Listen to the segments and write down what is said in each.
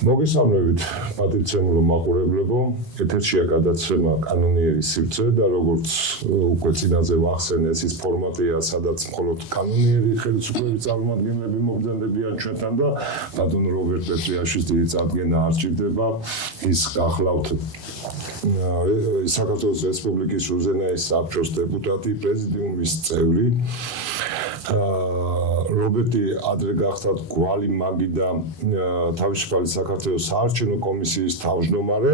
მოგესალმებით, პატივცემულო მაყურებლებო. ეთერშია გადაცემა კანონიერის სივრცე და როგორც უკვე წინაზე ვახსენე, ეს ფორმატია, სადაც მხოლოდ კანონიერი ხელისუფლების წარმომადგენლები მოგზაურობიან ჩვენთან და ბატონ რობერტ პეტრიაშვილის დიდი წარდგენა არ სჭირდება. ის გახლავთ საქართველოს რესპუბლიკის უზენაეს საბჭოს დეპუტატი, პრეზიდიუმის წევრი. რობერტი ადრე გახდა გვალი მაგი და თავისუფალი საქართველოს საარჩევნო კომისიის თავმჯდომარე.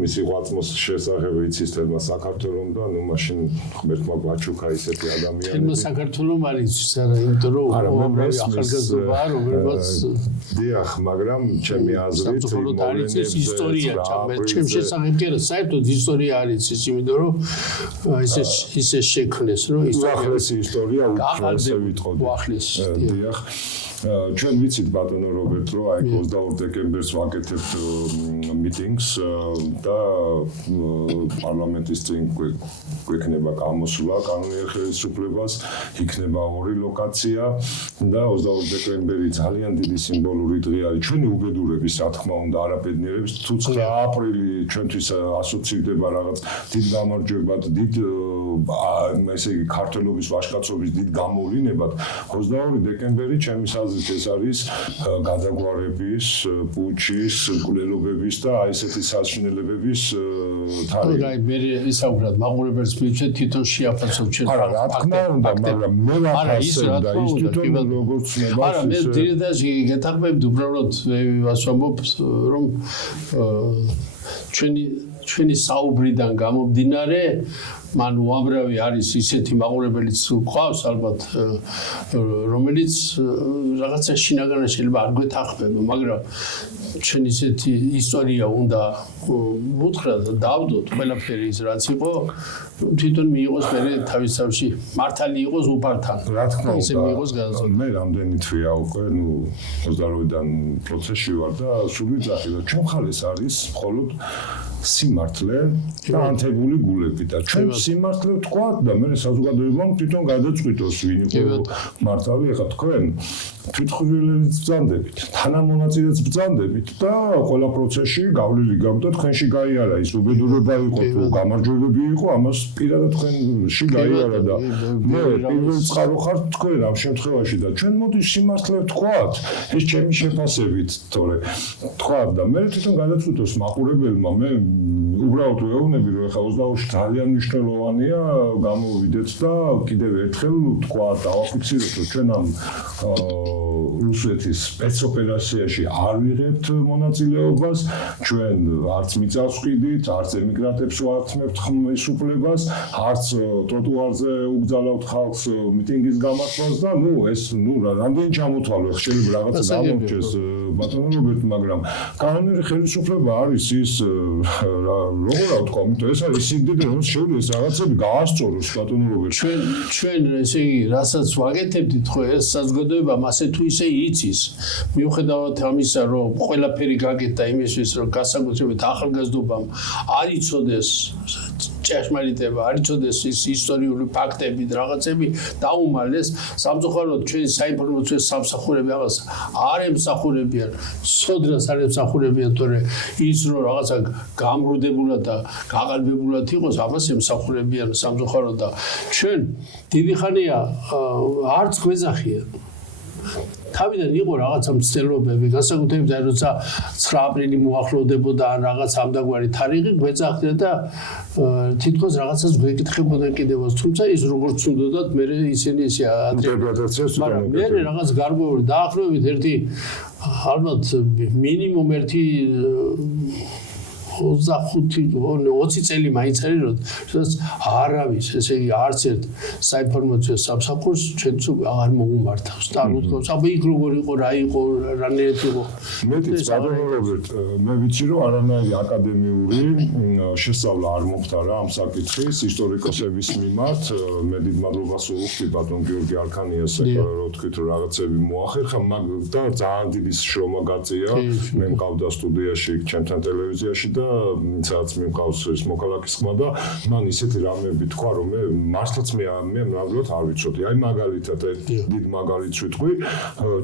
მისი ღვაწმოს შესახებ იცის თელმა საქართველომ და მაშინ ღმერთმა გვაჩუქა ისეთი ადამიანები. თელმა საქართველომ არის ის არა, იმიტომ რომ უამრავი ახალგაზრდაა, რომელსაც დიახ, მაგრამ ჩემი აზრით არის ეს ისტორია, ჩემ შესახებ კი არა, საერთოდ ისტორია არის ის, იმიტომ რომ ისე შექმნეს, რომ უახლესი ისტორია უკვე ვიტყოდი. დიახ. ჩვენ ვიცით ბატონო რობერტ, რომ აი 22 დეკემბერს ვაკეთებთ მიტინგს და პარლამენტის წინ გვექნება გამოსვლა კანონიერ ხელისუფლებას, იქნება ორი ლოკაცია და 22 დეკემბერი ძალიან დიდი სიმბოლური დღე არის ჩვენი უბედურების, რა თქმა უნდა, არაბედნიერების, თუ 9 აპრილი ჩვენთვის ასოცირდება რაღაც დიდ გამარჯვებად, დიდ ესე იგი ქართველობის ვაჟკაცობის დიდ გამოვლინებად. 22 დეკემბერი ჩემის აზრით ეს არის გადაგვარების, პუჩის, მკვლელობების და აი ესეთი საშინელებების თარიღი. აი მე ისაუბრად მაყურებელს მივცეთ თვითონ შეაფასო ჩვენ. არა, რა თქმა უნდა, მაგრამ მე ვაფასებ და ის თვითონ როგორც ცნება. არა, მე ძირითადად გეთახმებით უბრალოდ ვასვამობ რომ ჩვენი საუბრიდან გამომდინარე მან უამრავი არის ისეთი მაყურებელიც ყავს ალბათ რომელიც რაღაცა შინაგანა შეიძლება არ გვეთახმება, მაგრამ ჩვენ ისეთი ისტორია უნდა ვუთხრათ და დავდოთ ყველაფერი ის რაც იყო თვითონ მიიღოს მე თავისთავში მართალი იყოს უფალთან. რა თქმა უნდა, ისე მიიღოს გადაწყვეტა. მე რამდენი თვეა უკვე 28-დან პროცესში ვარ და სულ ვიძახი და ჩვენ ხალეს არის მხოლოდ სიმართლე და ანთებული გულები და ჩვენ სიმართლე ვთქვათ და მე საზოგადოებამ თვითონ გადაწყვიტოს ვინ იყო მართალი. ეხლა თქვენ თვითხრივლებით ბრძანდებით, თანამონაწილეც ბრძანდებით და ყველა პროცესში გავლილი გაქვთ და თქვენში გაიარა ის უბედურება იყო თუ გამარჯვებები იყო, ამას პირადად თქვენში გაიარა და მე პირველ წყარო ხარ თქვენ ამ შემთხვევაში და ჩვენ მოდი სიმართლე ვთქვათ, ეს ჩემი შეფასებით, თორე თქვა და მე თვითონ გადაწყვიტოს მაყურებელმა, მე უბრალოდ ვეუბნები რომ ეხლა 22-ში ძალიან მნიშვნელოვანია გამოვიდეთ და კიდევ ერთხელ თქვა დავაფიქსიროთ რომ ჩვენ ამ რუსეთის სპეცოპერაციაში არ ვიღებთ მონაწილეობას, ჩვენ არც მიწას ვყიდით, არც ემიგრანტებს ვართმევთ ხელისუფლებას, არც ტროტუარზე უგზავნავთ ხალხს მიტინგის გამართვას და ეს რამდენი ჩამოთვალო შეიძლება რაღაცა გამომჩეს ბატონო რობერტ, მაგრამ კანონიერი ხელისუფლება არის ის როგორ ვთქვა, ეს არის სიკვდილი, რომ შეუძლია რაღაცები გაასწოროს ბატონო რობერტ. ჩვენ ესე იგი რასაც ვაკეთებდით ხო ეს საზოგადოება მასე თუ ისე იცის. მიუხედავად ამისა, რომ ყველაფერი გაკეთდა იმისთვის, რომ განსაკუთრებით ახალგაზრდობამ არ იცოდეს ჭეშმარიტება, არ იცოდეს ის ისტორიული ფაქტები, რაღაცები დაუმალეს, სამწუხაროდ ჩვენი საინფორმაციო სამსახურები აღას არ ემსახურებიან, სოდრას არ ემსახურებიან, თორე ის რომ რაღაცა გამრუდებულად და გაყალბებულად იყოს, ამას ემსახურებიან სამწუხაროდ და ჩვენ დიდი ხანია არც გვეძახიან. თავიდან იყო რაღაცა მცდელობები, განსაკუთრებით როცა 9 აპრილი მოახლოვდებოდა ან რაღაც ამდაგვარი თარიღი გვეძახდნენ და თითქოს რაღაცას გვეკითხებოდა კიდევაც, თუმცა ის როგორც უნდათ მე ისინი ისე ინტერპრეტაციას მაგრამ მე რაღაც გარკვეული დაახლოებით ერთი ალბათ მინიმუმ ერთი 25-20 წელი მაინც არის, როდესაც არავის, ესე იგი არც ერთ საინფორმაციო სამსახურს ჩვენც აღარ მოუმართავს. და უთხოს, აბა იქ როგორ იყო, რა იყო, რანაირად იყო. მეტიც ბატონო რობერტ, მე ვიცი რომ არანაირი აკადემიური შესწავლა არ მომხდარა ამ საკითხის ისტორიკოსების მიმართ. მე დიდ მადლობას ვუხდი ბატონ გიორგი არქანიას, რომ თქვით რომ რაღაცები მოახერხა, და ძალიან დიდი შრომა გაწია. მე მყავდა სტუდიაში, ჩემთან ტელევიზიაში და სადაც მე მყავს ეს მოქალაქის ხმა და მან ისეთი რამეები თქვა რომ მართლაც მე ნამდვილად არ ვიცოდი. აი მაგალითად დიდ მაგალითს ვიტყვი,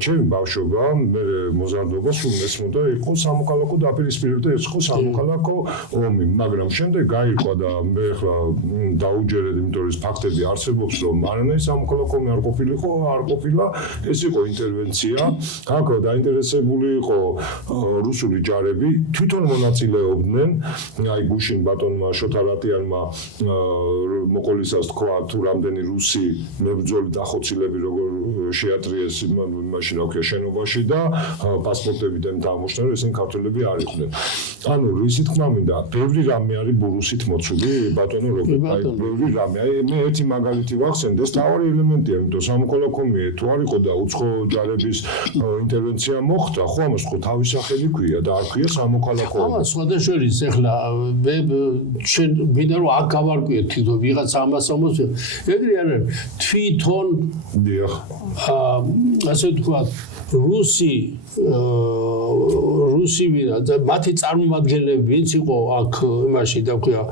ჩემი ბავშვობა, მე მოზარდობა სულ მესმოდა იყო სამოქალაქო დაპირისპირებდა ეს იყო სამოქალაქო ომი, მაგრამ შემდეგ გაირკვა და მე ხლა დაუჯერეთ, იმიტომ რომ ფაქტები არსებობს რომ არანაირი სამოქალაქო ომი არ ყოფილა, ეს იყო ინტერვენცია. აქ დაინტერესებული იყო რუსული ჯარები, თვითონ მონაწილეობდნენ, აი გუშინ ბატონმა შოთა რატიანმა მოყოლისას თქვა თუ რამდენი რუსი მებრძოლი დახოცილები როგორ შეატრიეს იმაში რა ქვია შენობაში და პასპორტებიდან დაამოშთა რომ ესენი ქართველები არ იყვნენ. ანუ რისი თქმა მინდა, ბევრი რამე არის ბურუსით მოცული ბატონო როგორ აი ბევრი რამე. აი მე ერთი მაგალითი ვახსენე, ეს თავი ელემენტია, იმიტომ სამოქალაქო ომი თუ არ იყო და უცხო ჯარების ინტერვენცია მოხდა, ხო ამას ხო თავის სახელი ქვია და არ ქვია სამოქალაქო ომი. ამას სხვადასხვაის ეხლა მე შენ მინდა რომ აქ გავარკვიოთ თვითონ ვიღაც ამას ამოს ეგრე არ არის თვითონ დიახ ასე თქვა რუსი მათი წარმომადგენლები ვინც იყო აქ იმაში და ქვია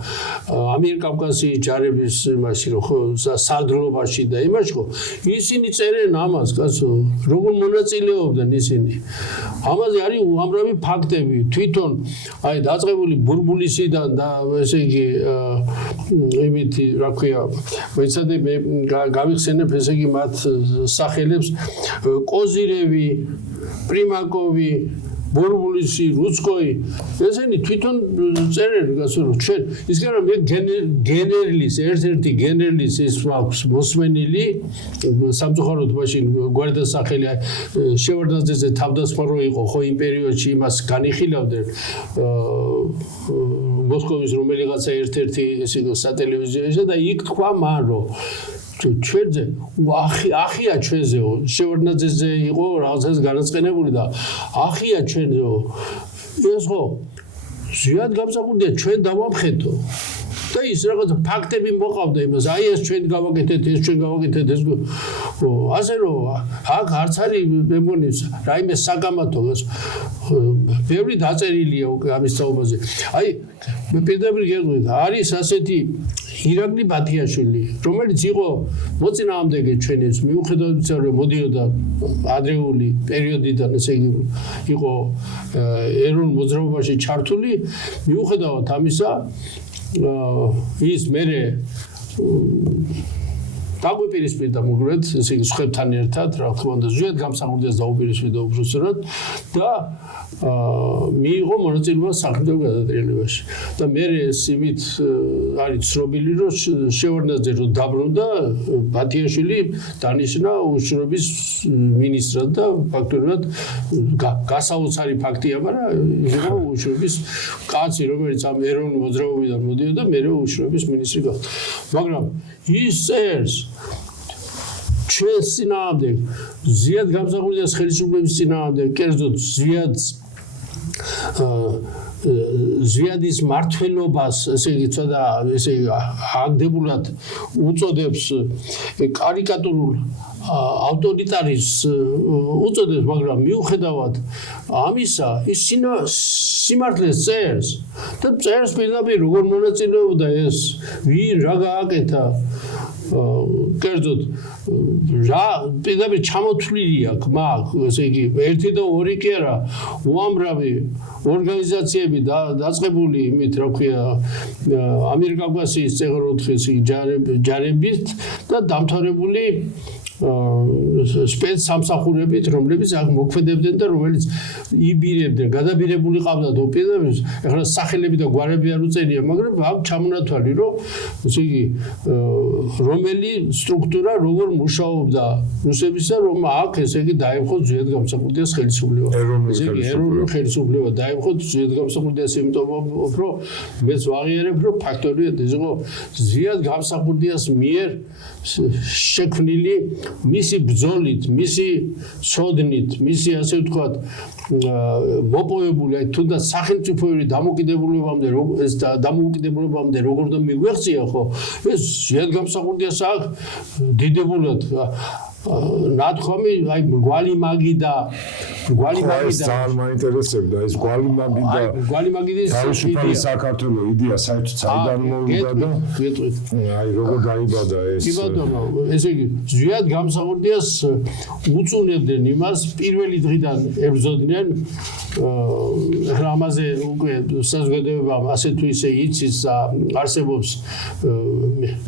ამიერკავკასიის ჯარების იმაში რომ სადროობაში და იმაში ხო ისინი წერენ ამას კაცო როგორ მონაწილეობდნენ ისინი ამაზე არის უამრავი ფაქტები თვითონ აი დაწყებული ბურბულისიდან და ესე იგი იმითი რა ქვია მეცადე მე გავიხსენებ ესე იგი მათ სახელებს კოზირევი პრიმაკოვი ბურბულისი რუცკოი ესენი თვითონ წერენ გასულ ჩვენ ისე რომ მე გენერლის ერთ-ერთი გენერლის ის აქვს მოსმენილი სამწუხაროდ მაშინ გვერდას სახელი შევარდნაძეზე თავდასხმა იყო ხო იმ პერიოდში იმას განიხილავდნენ მოსკოვის რომელიღაცა ერთ-ერთი ესე სატელევიზიოზე და იქ თქვა მან რომ ჩვენზე ახია ჩვენზეო შევარდნაძეზე იყო რაღაცას განაცხენებული და ახია ჩვენზეო ეს ხო ზიად გამსახურდია ჩვენ დავამხედო და ის რაღაც ფაქტები მოყავდა იმას აი ეს ჩვენ გავაკეთეთ ეს ჩვენ გავაკეთეთ ეს ასე რომ აქ არც არის მე მგონი რაიმე საკამათო ბევრი დაწერილია უკვე ამის საუბარზე აი მე პირდაპირ გეღვით არის ასეთი ირაკლი ბათიაშვილი რომელიც იყო მოწინააღმდეგე ჩვენს მიუხედავად იმისა რომ მოდიოდა ადრეული პერიოდიდან ესე იგი იყო ეროვნულ მოძრაობაში ჩართული მიუხედავად ამისა ის მერე დაგვიპირისპირდა მოგვრეთ ესე იგი სხვებთან ერთად რა თქმა უნდა ზუსტად გამსახურდიას დაუპირისპირდა უბრალოდ და მიიღო მონაწილეობა სახელმწიფო გადატრიალებაში და მე სიმით არის ცნობილი რომ შევარდნაძე რომ დაბრუნდა ბათიაშვილი დანიშნა უშრობის მინისტრად და ფაქტობრივად გასაოცარი ფაქტია მაგრამ იყო უშრობის კაცი რომელიც ამ ეროვნულ მოძრაობიდან მოდიოდა მე უშრობის მინისტრი გახდა მაგრამ ის წერს ჩვენს წინააღმდეგ ზიად გამსახურდიას ხელისუფლების წინააღმდეგ კერძოდ ზვიადის მართლობას ესე იგი ცოტა ესე აგდებულად უწოდებს კარიკატურულ ავტორიტარიზმს უწოდებს მაგრამ მიუხედავად ამისა ის სიმართლეს წერს და წერს პირდაპირ როგორ მონაწილეობდა ეს ვინ რა გააკეთა კერძოდ რა პირდაპირ ჩამოთვლილი აქვს მაგ ესე იგი ერთი და ორი კი არა უამრავი ორგანიზაციები დაწყებული იმით რა ქვია ამიერკავკასიის წეღროთხის ჯარებით და დამთავრებული სპეცსამსახურებით რომლებიც აქ მოქმედებდნენ და რომელიც იბირებდნენ გადაბირებული ყავდათ ოპერატორის ეხლა სახელები და გვარები არ უწერია მაგრამ აქ ჩამონათვალი რომ ესე იგი რომელი სტრუქტურა როგორ მუშაობდა რუსებისა რომ აქ ესე იგი დაემხო ზვიად გამსახურდიას ხელისუფლება ესე იგი ეროვნული ხელისუფლება დაემხო ზვიად გამსახურდიას იმიტომ რომ მეც ვაღიარებ რომ ფაქტორია ეს იყო ზვიად გამსახურდიას მიერ შექმნილი მისი ბრძოლით, მისი სოდნით, მისი ასე ვთქვათ, მოპოვებული, თუნდაც სახელმწიფოური დამოუკიდებლობამდე, ეს დამოუკიდებლობამდე როგორ და მიგვეღწია ხო? ეს ზედ გამსახურდიას აქ დიდებულად ნათქვამი, აი გვალი მაგი და გვალი ეს მაგიდა ძალიან მაინტერესებდა ეს გვალი მაგიდა გვალი მაგიდის თავისუფალი საქართველოს იდეა საერთოდ საიდან მოვიდა და გეტყვით აი როგორ დაიბადა ეს კი ბატონო ესე იგი ზვიად გამსახურდიას უწუნებდნენ იმას პირველი დღიდან ებრძოდნენ ახლა ამაზე უკვე საზოგადოება ასე თუ ისე იცის და არსებობს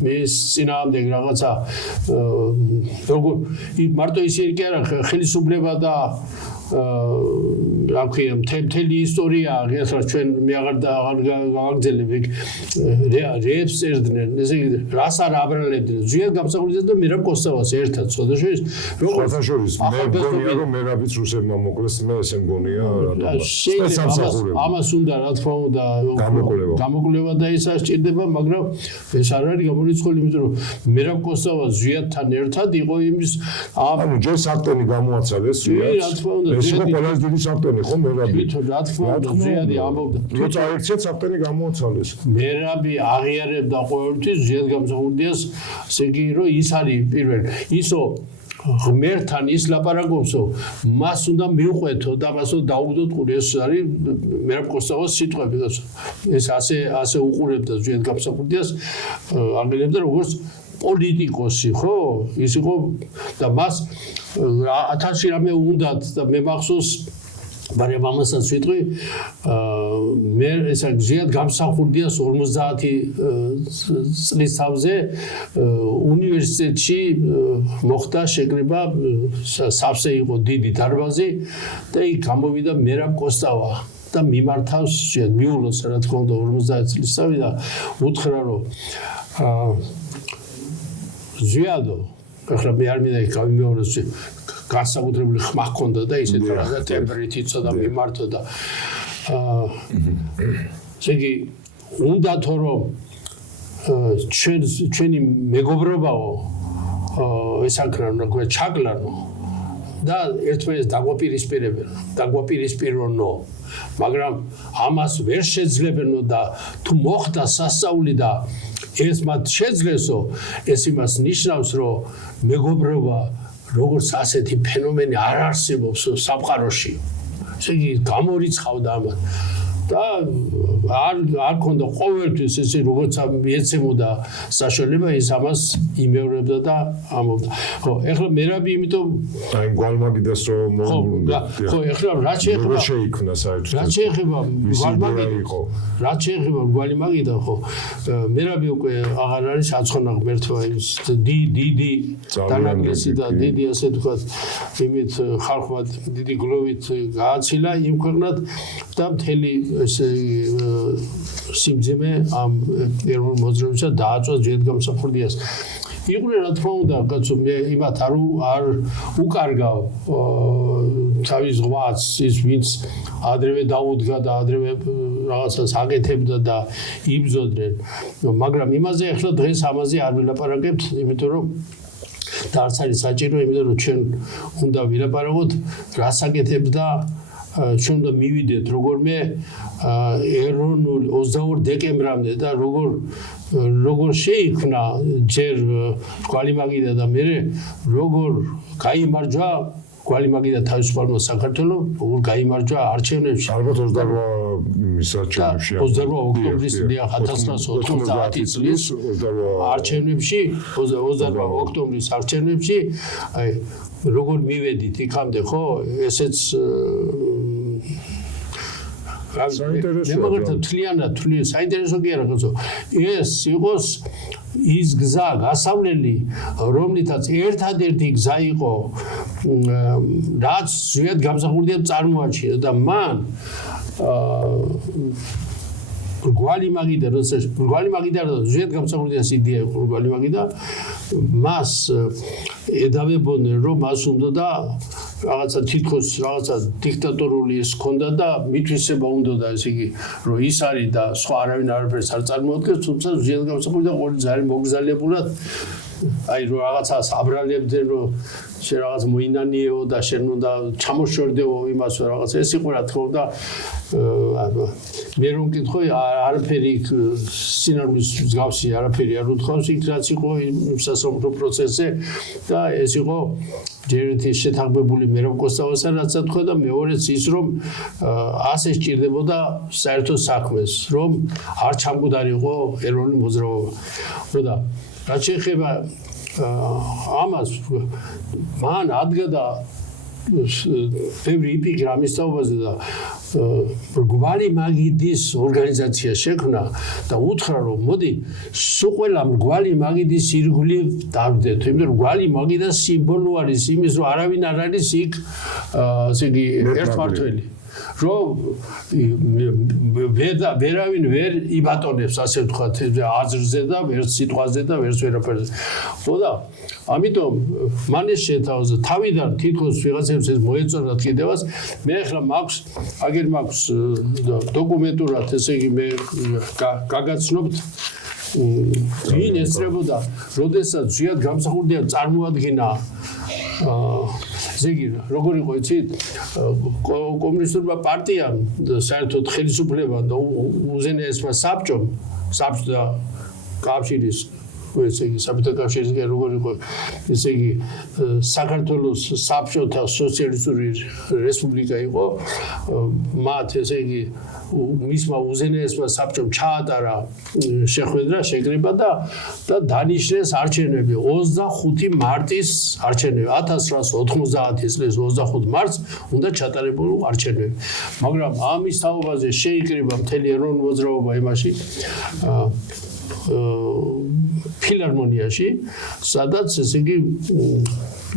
მის წინააღმდეგ რაღაცა როგორ მარტო ისე კი არა ხელისუფლება და მთელი ისტორია ახლა ჩვენ მე აღარ გავაგრძელებ იქ რეებს წერდნენ ესე იგი რას არ აბრალებდნენ ზვიად გამსახურდიას და მირაბ კოსტავას ერთად სხვადასხვა როგორც შორის მე მგონია რომ მერაბიც რუსებმა მოკლეს მე ესე მგონია ამას უნდა რა თქმა უნდა გამოკვლევა და ის ასჭირდება მაგრამ ეს არ არის გამორიცხული იმიტომ რომ მერაბ კოსტავა ზვიადთან ერთად იყო იმის ანუ ჯერ საფტენი გამოაცალეს ზვიადს რა თქმა უნდა ეს იყო ყველაზე დიდი საფტენი ხო მერაბი რა თქმა უნდა ზვიადი ამბობდა როცა აიქცეთ საფტენი გამოაცალეს მერაბი აღიარებდა ყოველთვის ზვიად გამსახურდიას ესე იგი რომ ის არის პირველი ისო ღმერთთან ის ლაპარაკობსო მას უნდა მიუყვეთო და მასო დაუგდოთ ყური ეს არის მერაბ კოსტავას სიტყვები ეს ასე უყურებდა ზვიად გამსახურდიას აღიარებდა როგორც პოლიტიკოსი ხო ის იყო და მას 1000 რამე უნდათ და მე მახსოვს მაგრამ ამასაც ვიტყვი მე ესა ზვიად გამსახურდიას 50 წლის თავზე უნივერსიტეტში მოხდა შეკრება სავსე იყო დიდი დარბაზი და იქ გამოვიდა მერაბ კოსტავა და მიმართავს მიულოს რა თქმა უნდა 50 წლის თავი და უთხრა რომ ზვიადო ახლა მე არ მინდა გავიმეოროს განსაკუთრებული ხმა ჰქონდა და ისეთ რაღაცა ტემპერით იცოდა მიმართო და შეგი უნდა თო რომ ჩვენი მეგობრობაო ესაკრან რა ქვია ჩაკლანო და ერთმანეთს დაგვაპირისპირონო მაგრამ ამას ვერ შეძლებენო და თუ მოხდა სასწაული და ეს მათ შეძლესო ეს იმას ნიშნავს რომ მეგობრობა როგორც ასეთი ფენომენი არ არსებობს სამყაროში ესე იგი გამორიცხავდა ამას და არ ქონდა ყოველთვის ესე როგორც მიეცემოდა საშუალება ის ამას იმეორებდა და ამობდა ხო ეხლა მერაბი იმიტომ აი გვალმაგიდას რომ ხო ეხლა რა შეიქმნა საერთოდ რა შეეხება გვალმაგიდა ხო მერაბი უკვე აღარ არის აცხონა ღმერთმა ის დიდი დანაკლისი და დიდი ასე თქვა იმით ხალხმა დიდი გლოვით გააცილა იმ ქვეყნად და მთელი ესე სიმძიმე ამ ეროვნულ მოძრაობისა დააწვა ზვიად გამსახურდიას იყვნენ რა თქმა უნდა კაცო მე იმათ არ უკარგავ თავის ღვაწს ის ვინც ადრევე დაუდგა და ადრევე რაღაცას აკეთებდა და იბრძოდნენ მაგრამ იმაზე ახლა დღეს ამაზე არ ვილაპარაკებთ იმიტომ რომ და არც არის საჭირო იმიტომ რომ ჩვენ უნდა ვილაპარაკოთ რას აკეთებდა ჩვენ უნდა მივიდეთ როგორმე ეროვნულ 22 დეკემბრამდე და როგორ შეიქმნა ჯერ გვალიმაგიდა და მე როგორ გაიმარჯვა გვალიმაგიდა თავისუფალმა საქართველოს როგორ გაიმარჯვა არჩევნებში ალბათ 28 ოქტომბრის 1990 წლის არჩევნებში 28 ოქტომბრის არჩევნებში აი როგორ მივედით იქამდე ხო ესეც საინტერესო კი არა ხოცო ეს იყოს ის გზა გასავლელი რომლითაც ერთადერთი გზა იყო რაც ზვიად გამსახურდიას წარმოაჩინა და მან გვალიმაგიდა როცა გვალიმაგიდა ზვიად გამსახურდიას იდეა იყო გვალიმაგიდა მას ედავებოდნენ რომ მას უნდა და რაღაცა თითქოს რაღაცა დიქტატორული ის ქონდა და მითვისება უნდა და ესე იგი რომ ის არის და სხვა არავინ არაფერს არ წარმოადგენს თუმცა ზვიად გამსახურდია ყოველი ძალიან მოგზალებულად აი რო რაღაცას აბრალებდნენ რომ შენ რაღაც მოინანიეო და შენ უნდა ჩამოშორდეო იმას რაღაც ეს იყო რა თქმა უნდა მე რომ მკითხო არაფერი სინამდვილის მსგავსი არაფერი არ უთხოვს იქ რაც იყო იმ სასამართლო პროცესზე და ეს იყო ჯერეთი შეთანხმებული მეროვკოსტავასთან რაც თქვა და მეორეც ის რომ ასე სჭირდებოდა საერთო საქმეს რომ არ ჩამგუდარიყო ეროვნული მოძრაობა ხო და რაც შეეხება ამას მან ადგა და ბევრი იპიკრა ამის თაობაზე და მრგვალი მაგიდის ორგანიზაცია შექმნა და უთხრა რომ მოდი სულ ყველა მრგვალი მაგიდის ირგვლივ დავდეთ იმიტომ რომ მრგვალი მაგიდა სიმბოლო არის იმის რომ არავინ არ არის იქ ასე იგი ერთმართველი რომ ვერავინ ვერ იბატონებს ასე ვთქვათ აზრზე და ვერც სიტყვაზე და ვერც ვერაფერზე ხო და ამიტომ მან ეს შეთავაზა თავიდან თითქოს ვიღაცებს ეს მოეწონათ კიდევაც მე ახლა მაქვს აგერ მაქვს დოკუმენტურად ესე იგი მე გაგაცნობთ ვინ ესწრებოდა როდესაც ზიად გამსახურდია წარმოადგინა ესე იგი როგორ იყო იცით კომუნისტურმა პარტიამ საერთოდ ხელისუფლებამ და უზენაესმა საბჭომ და კავშირის ესე იგი საბჭოთა კავშირის როგორ იყო ესე იგი საქართველოს საბჭოთა სოციალისტური რესპუბლიკა იყო მათ ესე იგი მისმა უზენაესმა საბჭომ ჩაატარა შეხვედრა შეკრება და დანიშნეს არჩევნები 25 მარტის არჩევნები 1990 წლის 25 მარტს უნდა ჩატარებულიყო არჩევნები მაგრამ ამის თაობაზე შეიკრიბა მთელი ეროვნული მოძრაობა იმაში ფილარმონიაში სადაც ესე იგი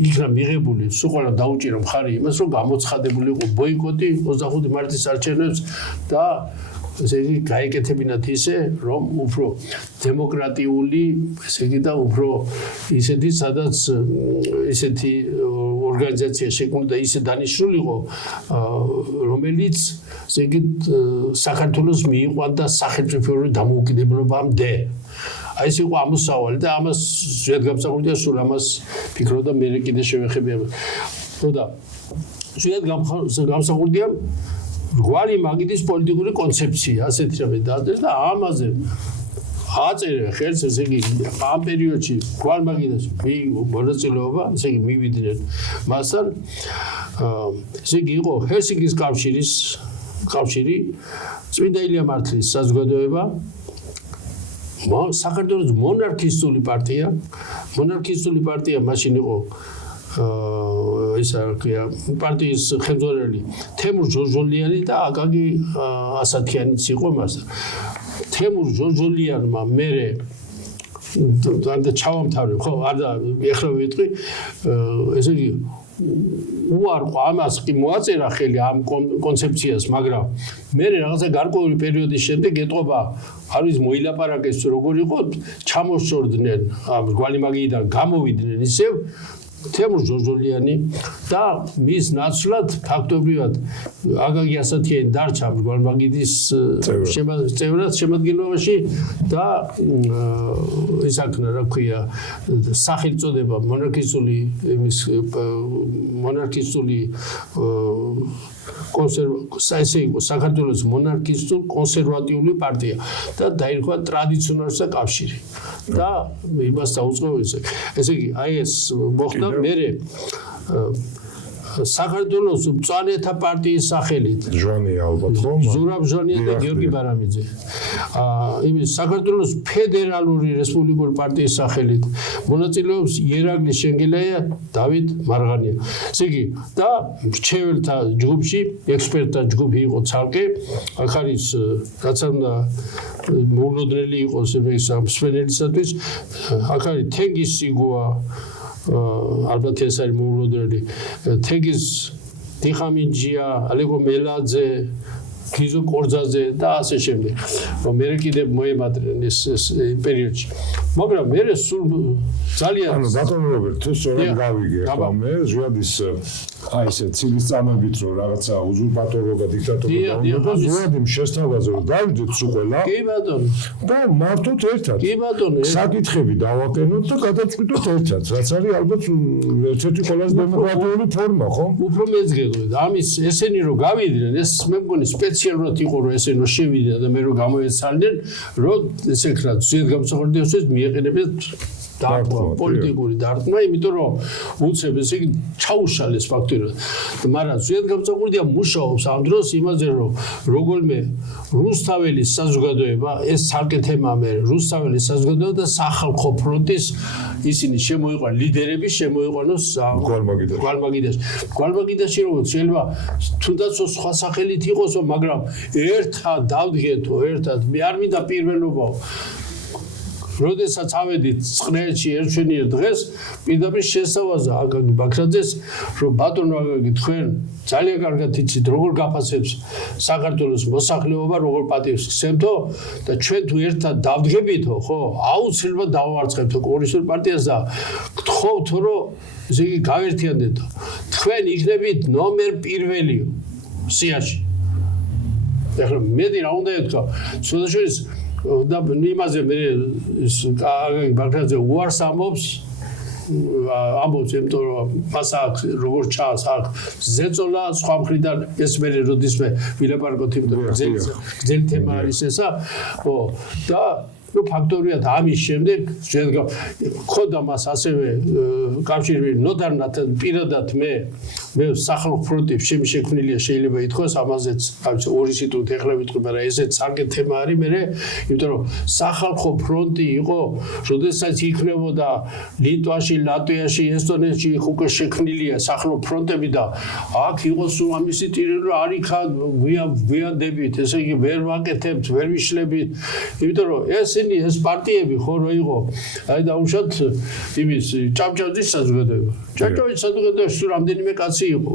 იქნა მიღებული სულ ყველა დაუჭირა მხარი იმას რომ გამოცხადებული იყო ბოიკოტი 25 მარტის არჩევნებს და ესე იგი გაეკეთებინათ ისე რომ უფრო დემოკრატიული ესე იგი და უფრო ისეთი სადაც ისეთი ორგანიზაცია შექმნა და ისე დანიშნულიყო რომელიც ესე იგი საქართველოს მიიყვანდა სახელმწიფოური დამოუკიდებლობამდე აი ეს იყო ამოსავალი და ამას ზედ გამსახურდია სულ ამას ფიქრობდა მე კიდე შევეხებია ხო და ზედ გამსახურდია მრგვალი მაგიდის პოლიტიკური კონცეფცია ასეთი რამე დაწერა და ამაზე აწერა ხელს ესე იგი ამ პერიოდში მრგვალი მაგიდას მონაწილეობა ესე იგი მივიდნენ მასთან ესე იგი იყო ჰელსინკის კავშირი წმინდა ილია მართლის საზოგადოება საქართველოს მონარქისტული პარტია მაშინ იყო ისა პარტიის ხელმძღვანელი თემურ ჯორჯოლიანი და აკაკი ასათიანიც იყო მასთან თემურ ჯორჯოლიანმა მერე და ჩავამთავრე ხო არა ეხლა ვიტყვი ესე იგი უარყო ამას კი მოაწერა ხელი ამ კონცეფციას მაგრამ მე რაღაცა გარკვეული პერიოდის შემდეგ ეტყობა არის მოილაპარაკეს როგორ იყო ჩამოშორდნენ ამ მრგვალი მაგიიდან გამოვიდნენ ისევ თემურ ჯორჯოლიანი და მის ნაცვლად ფაქტობრივად აკაკი ასათიანი დარჩა მრგვალი მაგიდის წევრად შემადგენლობაში და ისაქნა რა ქვია სახელწოდება მონარქისტული საქართველოს მონარქისტულ კონსერვატიული პარტია და დაირქვა ტრადიციონალისტთა კავშირი და იმას დაუწყო ესე იგი აი ეს მოხდა მერე საქართველოს მწვანეთა პარტიის სახელით ჟვანია ალბათ ხო ზურაბ ჟვანია და გიორგი ბარამიძე იმის საქართველოს ფედერალური რესპუბლიკური პარტიის სახელით მონაწილეობს იერაგლის შენგელაია დავით მარღანია ესე იგი და მრჩეველთა ჯგუფში ექსპერტთა ჯგუფი იყო ცალკე აქ არის რაც უნდა მოულოდნელი იყოს ეს მსმენელისათვის აქ არის თენგის სიგუა ალბათ ეს არის მოულოდნელი თენგის დიხამინჯია ალეგო მელაძე გიზო კორძაძე და ასე შემდეგ. რომ მე კიდევ მოემატნენ ეს პერიოდში. მაგრამ მე სულ ძალიან ანუ ბატონო რობერტ თუ სწორად გავიგე ხო მე ზუადის აი ესე ცილის წამებით რომ რაღაცა უზურპატორობა დიქტატორობა და ზუადიმ შესთავაზე რომ დავიდეთ სულ ყველა კი ბატონო და მართოთ ერთად კი ბატონო საკითხები დავაკენოთ და გადავწყვიტოთ ერთად რაც არის ალბათ ერთ-ერთი ყველაზე დემოკრატიული ფორმა ხო უფრო მეც გეტყვით ამის ესენი რომ გავიდნენ ეს მე მგონი სპეციალურად იყო რომ ესენი რომ შევიდნენ და მე რომ გამოეცალდნენ რომ ესე ვთქვათ ზედ გამსახურდიოსებს მიეყენებენ დარტყმა პოლიტიკური დარტყმა იმიტომ რომ უცებ ესე იგი ჩაუშალეს ფაქტურად მაგრამ ზედ გამსახურდია მუშაობს ამ დროს იმაზე რომ როგოლმე რუსთაველის საზოგადოება ეს ცალკე თემაა მე რუსთაველის საზოგადოება და სახალხო ფრონტის ისინი შემოიყვანონ ლიდერები შემოიყვანოს გვალმაგიდაში როგორც შეიძლება თუნდაც სხვა სახელით იყოსო მაგრამ ერთად დავდგეთო ერთად მე არ მინდა პირველობაო როდესაც ავედით წნეში ერთშენიერ დღეს პირდაპირ შესავაზა აკაკი ბაქრაძეს რომ ბატონო აკაკი თქვენ ძალიან კარგად იცით როგორ გაფასებს საქართველოს მოსახლეობა როგორ პატივს გსცემთო და ჩვენ თუ ერთად დავდგებითო ხო აუცილებლად დავარცხებთო კომუნისტურ პარტიას და გთხოვთო რომ ესე იგი გავერთიანდეთო თქვენ იქნებით ნომერ პირველიო სიაში ეხლა მედი რა უნდა ეთქვა შესაძლოა და იმაზე მე ბაქრაძე უარს ამბობს იმიტომ რომ მას აქვს როგორ ჩანს აქვს ზეწოლა სხვა მხრიდან ეს მე როდისმე ვილაპარაკოთ იმიტომ რომ გზელი თემა არის ესა ხო და ну ფაქტორიად ამის შემდეგ ხოდა მას ასევე კავშირი ნოდარნათან პირადად მე სახალხო ფრონტი შემშექმნილია შეიძლება ითქვას ამაზეც ორი სიტყვით ეხლა ვიტყვი მაგრამ ესეც არგე თემა არის მე იმიტომ რომ სახალხო ფრონტი იყო როდესაც იქნებოდა ლიტვაში ლატვიაში ესტონეთში უკვე შექმნილია სახალხო ფრონტები და აქ იყო სულ ამისი ტირილი რომ არიქა გვიანდებით ესე იგი ვერ ვაკეთებთ ვერ ვიშლებით იმიტომ რომ ეს პარტიები ხო რო იყო აი დაუშვათ იმის ჭავჭავაძის საზოგადოება ჭავჭავაძის საზოგადოება სულ რამდენიმე კაცი იყო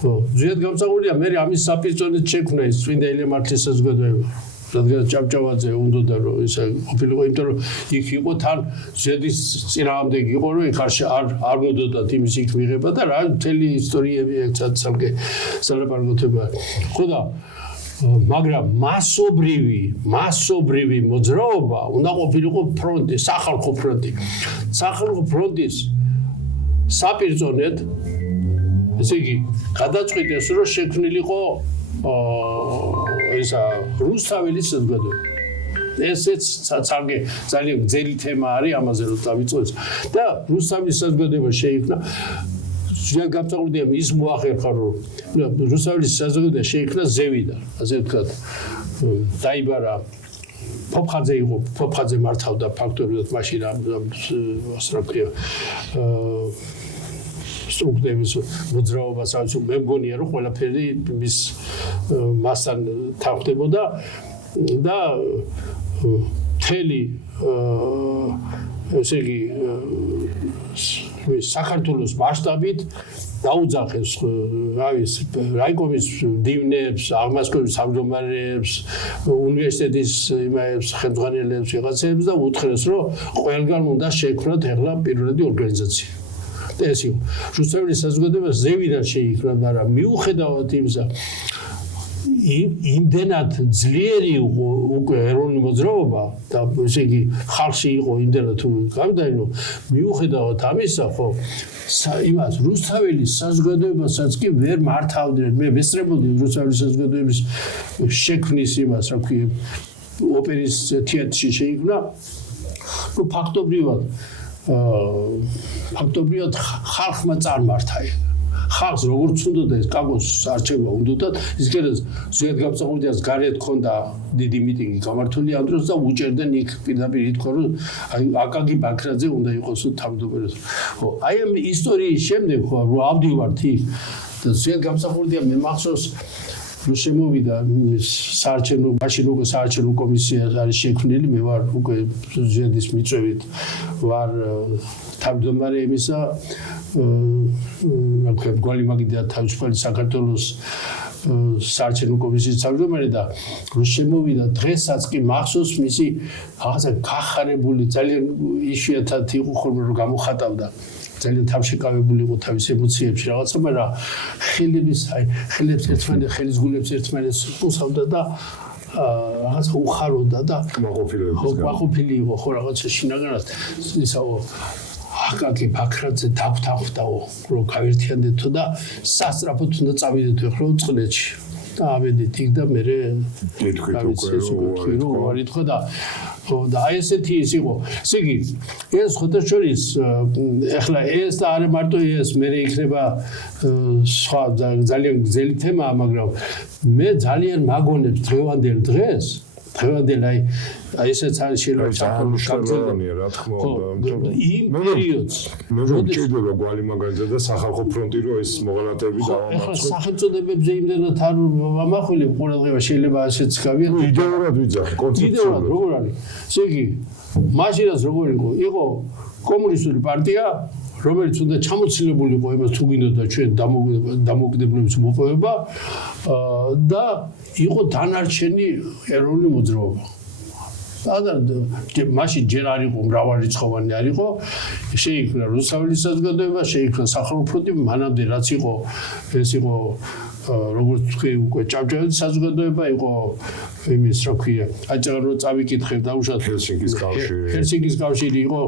ხო ზედ გამსახურდია მე ამის საპირწონედ შექმნა ეს წმინდა ელემარტის საზოგადოება რადგან ჭავჭავაძე უნდა რომ ეს ყოფილიყო იმიტომ რომ იქ იყო თან ზედის წინააღმდეგ იყო რომ იქ არ მოდოდათ იმის იქ მიღება და რა მთელი ისტორიები ერთად ცალკე სალაპარაკოთება ხო და მაგრამ მასობრივი მოძრაობა უნდა ყოფილიყო ფრონტი, სახალხო ფრონტი. სახალხო ფრონტის საპირწონედ ესე იგი გადაწყვიტეს რომ შექმნილიყო ისა რუსთაველის საზოგადოება. ესეც ცალკე ძალიან გრძელი თემა არის ამაზე რომ დავიწყოთ და რუსთაველის საზოგადოება შეიქმნა ზიან გამწაყურდია ის მოახერხა რომ რუსთაველის საზოგადოება შეიქმნა ზევიდან ასე ვთქვათ დაიბარა ფოფხაძე იყო ფოფხაძე მართავდა ფაქტობრივად მაშინ ასე ვქია სტრუქტურების მოძრაობას ასე მე მგონია რომ ყველაფერი მის მასთან თანხმდებოდა და თელი ესე იგი საქართველოს მასშტაბით დაუძახეს რავის რაიკომის დივნებს, აღმასკომის სამგზომარეებს, უნივერსიტეტის იმებს, ხელმძღვანელებს ვიღაცებს და უთხრეს რომ ყველგან უნდა შექმნათ ახლა პირველადი ორგანიზაცია. და ეს იყო რუსთაველის საზოგადოება ზევიდან შეიქმნა, მაგრამ მიუხედავად იმისა იმდენად ძლიერი იყო უკვე ეროვნული მოძრაობა და ესე იგი ხალხში იყო იმდენად გამდაინო მიუხედავად ამისა ხო იმას რუსთაველის საზოგადოებასაც კი ვერ მართავდნენ მე ვესწრებოდი რუსთაველის საზოგადოების შექმნის იმას რა ქვია ოპერის თეატრში შეიქმნა ну ფაქტობრივად ხალხმა წარმართა ხალხს როგორც უნდა ეს კაგოს არჩევა უნდა ის კიდევ ზედ გამსახურდიას გარეთ ქონდა დიდი მიტინგი გამართული ამ დროს და უჭერდნენ იქ პირდაპირ ითქვა რომ აი აკაკი ბაქრაძე უნდა იყოს თავმჯდომარე ხო აი ამ ისტორიის შემდეგ ხო რომ ავდივართ იქ და ზედ გამსახურდია მე მახსოვს რომ შემოვიდა საარჩევნო მაშინ უკვე საარჩევნო კომისია არის შექმნილი მე ვარ უკვე ზედის მიწვევით ვარ თავმჯდომარე იმისა გვალიმაგიდია თავისუფალი საქართველოს საარჩევნო კომისიის თავმჯდომარე და შემოვიდა დღესაც კი მახსოვს მისი რაღაცა გახარებული ძალიან იშვიათად იყო ხოლმე რომ გამოხატავდა ძალიან თავშეკავებული იყო თავის ემოციებში რაღაცა მაგრამ ხელებს ერთმანეთს ხელის გულებს ერთმანეთს უსავდა და რაღაცა უხაროდა და მაყოფილი იყო ხო რაღაცა შინაგანად ისაო აკაკი ბაქრაძე დაგვთანხმდაო რომ გავერთიანდეთო და სასწრაფოდ უნდა წავიდეთო ხო წყლეთში და ავედით იქ და მე თქვი რომ ვარით ხო და აი ესეთი ის იყო ესე იგი ეს ხოთაშორის ეხლა ეს და არა მარტო ეს მე იქნება სხვა ძალიან გრძელი თემაა მაგრამ მე ძალიან მაგონებს დღევანდელ დღეს აი ესეც არის შეიძლება ჩაქოლოს გაგზავნია რა თქმა უნდა იმ პერიოდს მე რომ ჭირდება გვალი მაგალითად და სახალხო ფრონტი რო ეს მოღალატეები ეხლა სახელწოდებებზე იმდენად არ ვამახვილებ ყურადღება შეიძლება ასეც გავიაროთ იდეურად ვიძახი კონცეფციულად როგორ არის ესე იგი მაშინაც როგორ იყო კომუნისტური პარტია რომელიც უნდა ჩამოცილებულიყო იმას თუ გინდოდა ჩვენ დამოუკიდებლობის მოპოვება და იყო დანარჩენი ეროვნული მოძრაობა. მაშინ ჯერ არ იყო მრავალრიცხოვანი არ იყო შეიქმნა რუსთაველის საზოგადოება შეიქმნა სახალხო ფრონტი მანამდე რაც იყო ეს იყო როგორც თქვი უკვე ჭავჭავაძის საზოგადოება იყო იმის რა ქვია აჭარა რო წავიკითხე დაუშვათ ჰელსინკის კავშირი იყო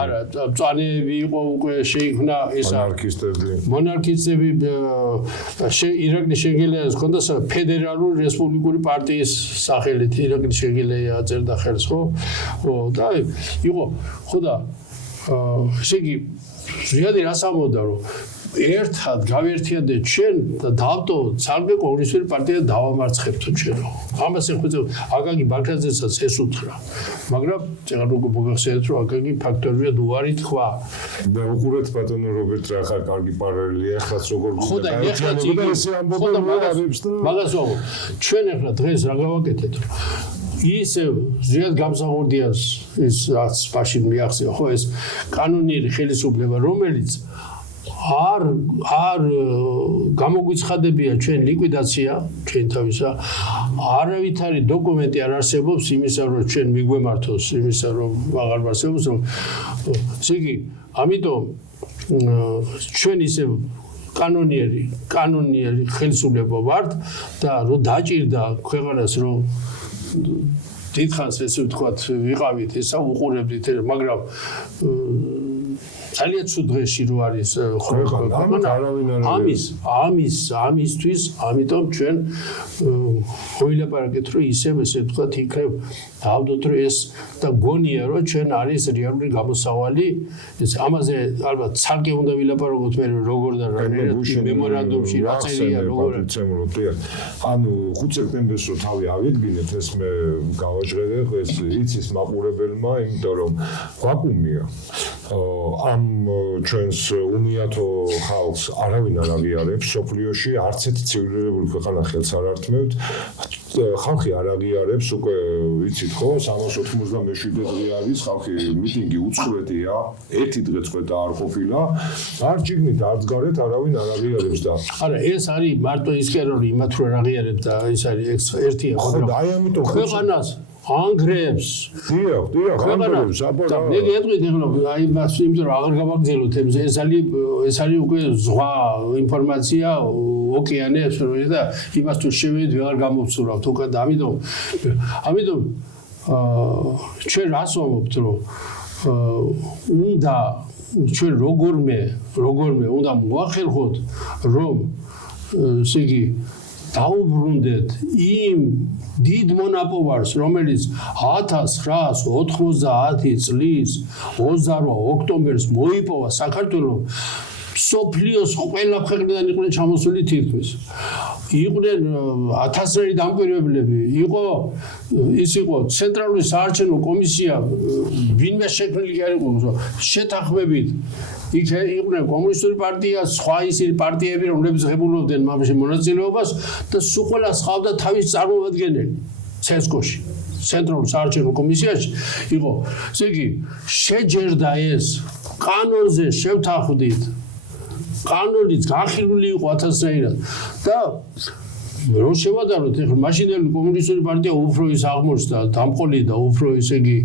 არა წვანეები იყო უკვე შეიქმნა ისა მონარქისტები ირაკლი შეგელეას ჰქონდა ფედერალური რესპუბლიკური პარტიის სახელით ირაკლი შეგელეა აწერდა ხელს ხო და იყო ხო და ესე იგი ზრიადი რას ამბობდა რომ ერთად გავერთიანდეთ ჩვენ და დავტოვოთ ცალკე კომუნისტური პარტია დავამარცხებთო ჩვენო. ამას ეხუძე აკაკი ბაქრაძესაც ეს უთხრა. მაგრამ წეგარ უკვე მოგახსენეთ რომ აკაკი ფაქტორია უარი თქვა. და უყურეთ ბატონო რობერტ რა ხარ კარგი პარალელია ახლაც როგორ ხო და ეხლა მაგას ვამბობ. ჩვენ ეხლა დღეს რა გავაკეთეთ ისე ზიად გამსახურდიას ის რაც მაშინ მიახსევა ხო ეს კანონიერი ხელისუფლება რომელიც არ გამოგვიცხადებია ჩვენ ლიკვიდაცია ჩვენ თავისა არავითარი დოკუმენტი არ არსებობს იმისა რომ ჩვენ მიგვემართოს იმისა რომ აღარ არსებობს რომ ესე იგი ამიტომ ჩვენ ისე კანონიერი ხელისუფლება ვართ და რომ დაჭირდა ქვეყანას რომ დიდხანს ესე ვთქვათ ვიყავით ესა უყურებდით მაგრამ ძალიან ცუდ დღეში რო არის ამისთვის ამიტომ ჩვენ მოილაპარაკეთ რომ ისევ ესე ვთქვათ იქნებ დავდოთ რომ ეს და გონია რომ ჩვენ არის რეალური გამოსავალი ეს ამაზე ალბათ ცალკე უნდა ვილაპარაკოთ მე როგორ და რა მემორანდუმში რა წერია როგორ ანუ 5 სექტემბერს რო თავი ავიდგინეთ ეს მე გავაჟღერე ეს იცის მაყურებელმა იმიტომ რომ ვაკუუმია ამ ჩვენს უნიათო ხალხს არავინ არ აღიარებს სოფლიოში არც ერთი ცივილიზებული ქვეყანა ხელს არ ართმევთ ხალხი არ აღიარებს უკვე ვიცით ხო 387 დღე არის ხალხი მიტინგი უცხოეთია ერთი დღეც ყוטა არ ყოფილა არ ჯიგნით არც გარეთ არავინ არ აღიარებს და არა ეს არის მარტო ის კერორი იმათ რო არ აღიარებს და ეს არის ერთია მაგრამ აი ამიტომ ქვეყანას ანგრევს დიახ ანგრევს აბა მე გეტყვით ეხლა აი მას იმიტომ რომ აღარ გავაგზავნოთ ეს არის უკვე ზღვა ინფორმაცია ოკეანეებს და იმას თუ შევიდეთ ვეღარ გამოვცურავთ უკვე და ამიტომ ჩვენ რას ვამბობთ რომ უნდა ჩვენ როგორმე უნდა მოახერხოთ რომ ესე იგი დაუბრუნდეთ იმ დიდ მონაპოვარს რომელიც 1990 წლის 28 ოქტომბერს მოიპოვა საქართველოს სოფლიოს ყველა ქვეყნიდან იყვნენ ჩამოსული თითქმის იყვნენ 1000-ერი დამკვირვებლები ის იყო ცენტრალური საარჩევნო კომისია ვინმე შექმნილი არ იყო შეთანხმებით იქ იყვნენ კომუნისტური პარტია სხვა ისინი პარტიები რომლებიც ღებულობდნენ მამაში მონაწილეობას და სულ ყველა ხავდა თავის წარმომადგენელი ცესკოში ცენტრალურ საარჩევნო კომისიაში იყო ესე იგი შეჯერდა ეს კანონზე შევთანხმდით კანონიც განხილული იყო 1000-ად და რომ შევადაროთ ეხლა მაშინდელი კომუნისტური პარტია უფრო ის აღმოჩნდა დამყოლი და უფრო ესე იგი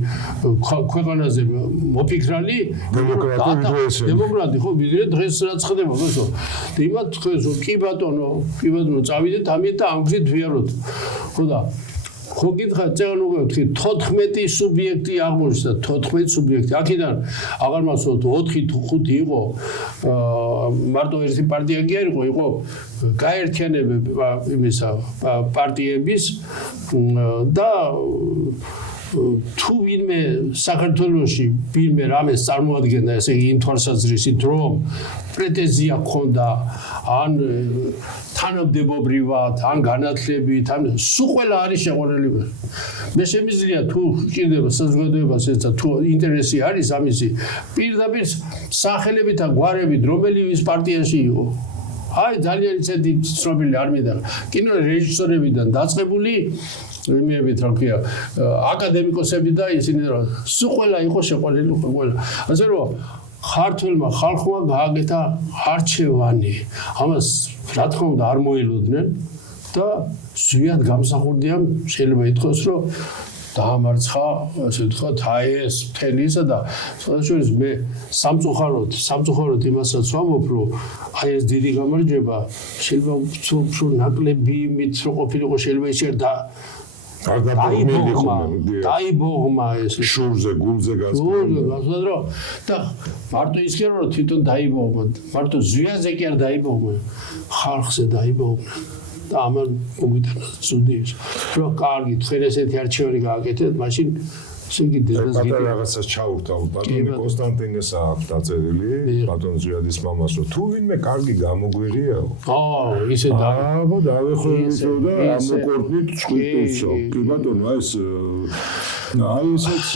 ქვეყანაზე მოფიქრალი დემოკრატი ხო ვიდრე დღეს რაც ხდება ხო და იმათ თქვენს რომ კი ბატონო წავიდეთ ამით და ამ გზით ვიაროთ ხო და ხო გითხრათ წეღან უკვე ვთქვი 14 სუბიექტი აღმოჩნდა 14 სუბიექტი აქედან აღარ მახსოვთ 4 თუ 5 იყო მარტო ერთი პარტია კი არ იყო გაერთიანებები იმისა პარტიების და თუ ვინმე საქართველოში ვინმე რამეს წარმოადგენდა ესე იგი იმ თვალსაზრისით რომ პრეტენზია ჰქონდა ან თანამდებობრივად ან განათლებით ან სულ ყველა არის შეყვანილი მე შემიძლია თუ ჭირდება საზოგადოებას ეცა თუ ინტერესი არის ამისი პირდაპირ სახელებით და გვარებით რომელი ის პარტიაში იყო აი ძალიან ისეთი ცნობილი არ მინდა კინო რეჟისორებიდან დაწყებული იმებით რა ქვია აკადემიკოსები და ისინი რა სულ ყველა იყო შეყვანილი ყველა ასე რომ ქართველმა ხალხმა გააკეთა არჩევანი ამას რა თქმა უნდა არ მოელოდნენ და ზვიად გამსახურდიან შეიძლება ითქვას რომ დაამარცხა ასე ვთქვათ აი ეს მთელი ისა და შესაძლოა მე სამწუხაროდ იმასაც ვამბობ რომ აი ეს დიდი გამარჯვება შეიძლება უფრო ნაკლები იმით რომ ყოფილიყო შეიძლება ისე დაიბოღმა ეს შურზე გულზე გასწრება და მარტო ის კი არა რომ თვითონ დაიბოღმა მარტო ზვიაზე კი არ დაიბოღმა ხალხზე დაიბოღმა და ამან მოგიტანა ზუდიეს რომ კარგი თქვენ ესეთი არჩევანი გააკეთეთ მაშინ პატარა რაღაცას ჩაურდა ბატონი კონსტანტინეს აქვს დაწერილი ბატონ ზვიადის მამას რომ თუ ვინმე კარგი გამოგვიღია ისე და დავეხო და ამოკორდით ჭკუტულსო კი ბატონო ეს აი ესეც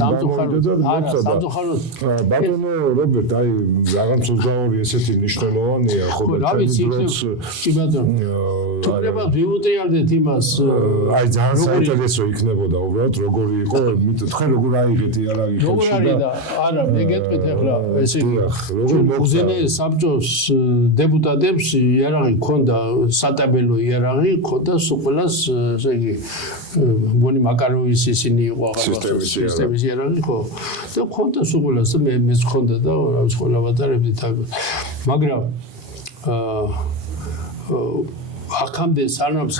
სამწუხაროდ ბატონო რობერტ აი რაღაც 22 ესეთი მნიშვნელოვანია ხო და კი ბატონო თუმცა ვიუტრიალდეთ იმას აი ძალიან საინტერესო იქნებოდა უბრალოდ როგორი იყო თქვენ როგორ აიღეთ იარაღი ხელში და არა მე გეტყვით ახლა ესე უზენე საბჭოს დეპუტატებს იარაღი ქონდა სატაბელო იარაღი ქონდა სუყლას ესე იგი მგონი მაკაროვის ისინი იყო აღარ სისტემის იარაღი ხო და ქონდა სუყლას და მეც ქონდა და რა ვიცი ყველა ვატარებდი მაგრამ აქამდე სანამ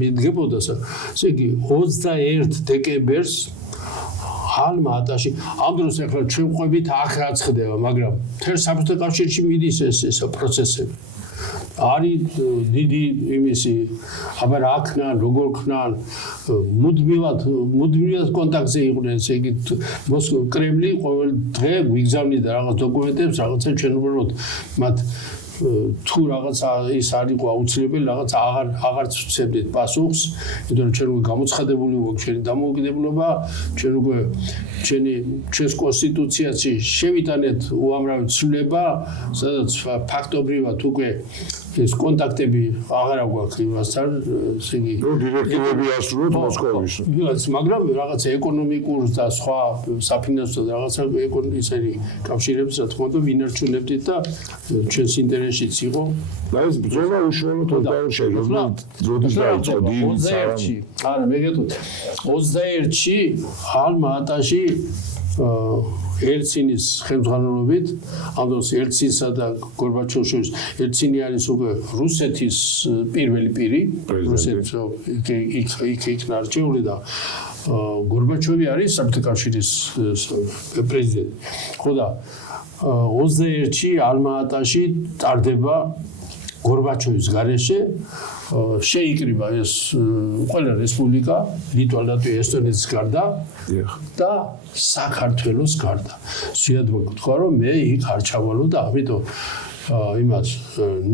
მიდგებოდა ესე იგი 21 დეკემბერს ალმა-ატაში ამ დროს ახლა ჩვენ ყვებით აქ რაც ხდება მაგრამ თელ საბჭოთა კავშირში მიდის ეს პროცესები არის დიდი იმისი აბა რა ქნან როგორ ქნან მუდმივად კონტაქტზე იყვნენ ესე იგი კრემლი ყოველ დღე გვიგზავნიდა რაღაც დოკუმენტებს რაღაცა ჩვენ უბრალოდ მათ თუ რაღაცა ის არ იყო აუცილებელი რაღაც აღარ ვცემდით პასუხს იმიტომ რომ ჩვენ უკვე გამოცხადებული ვართ ჩვენი დამოუკიდებლობა ჩვენ უკვე ჩვენს კონსტიტუციაში შევიტანეთ უამრავი ცვლილება სადაც ფაქტობრივად უკვე ეს კონტაქტები აღარ აქვს იმასთან ესე იგი დირექტივები ასრულოთ მოსკოვის მაგრამ რაღაცა ეკონომიკურ და სხვა საფინანსო და რაღაცა ისეთი კავშირებს რა თქმა უნდა ვინარჩუნებდით და ჩვენს ინტერესშიც იყო და ეს ბრძოლა უშუალოდ ოდაერში როდის დაიწყო დიდი სარამ არა მე გეტყვით 21-ში ალმა-ატაში ელცინის ხელმძღვანელობით ამ დროს ელცინსა და გორბაჩოვის შორის ელცინი არის უკვე რუსეთის პირველი პირი რუსეთის იქ ნარჩეული და გორბაჩოვი არის საბჭოთა კავშირის პრეზიდენტი ხო და 21-ში ალმა-ატაში ტარდება გორბაჩოვის გარეშე შეიკრიბა ეს ყველა რესპუბლიკა ლიტვა ლატვია ესტონეთის გარდა და საქართველოს გარდა ზიად მოგთქვა რომ მე იქ არ ჩავალო და ამიტომ იმას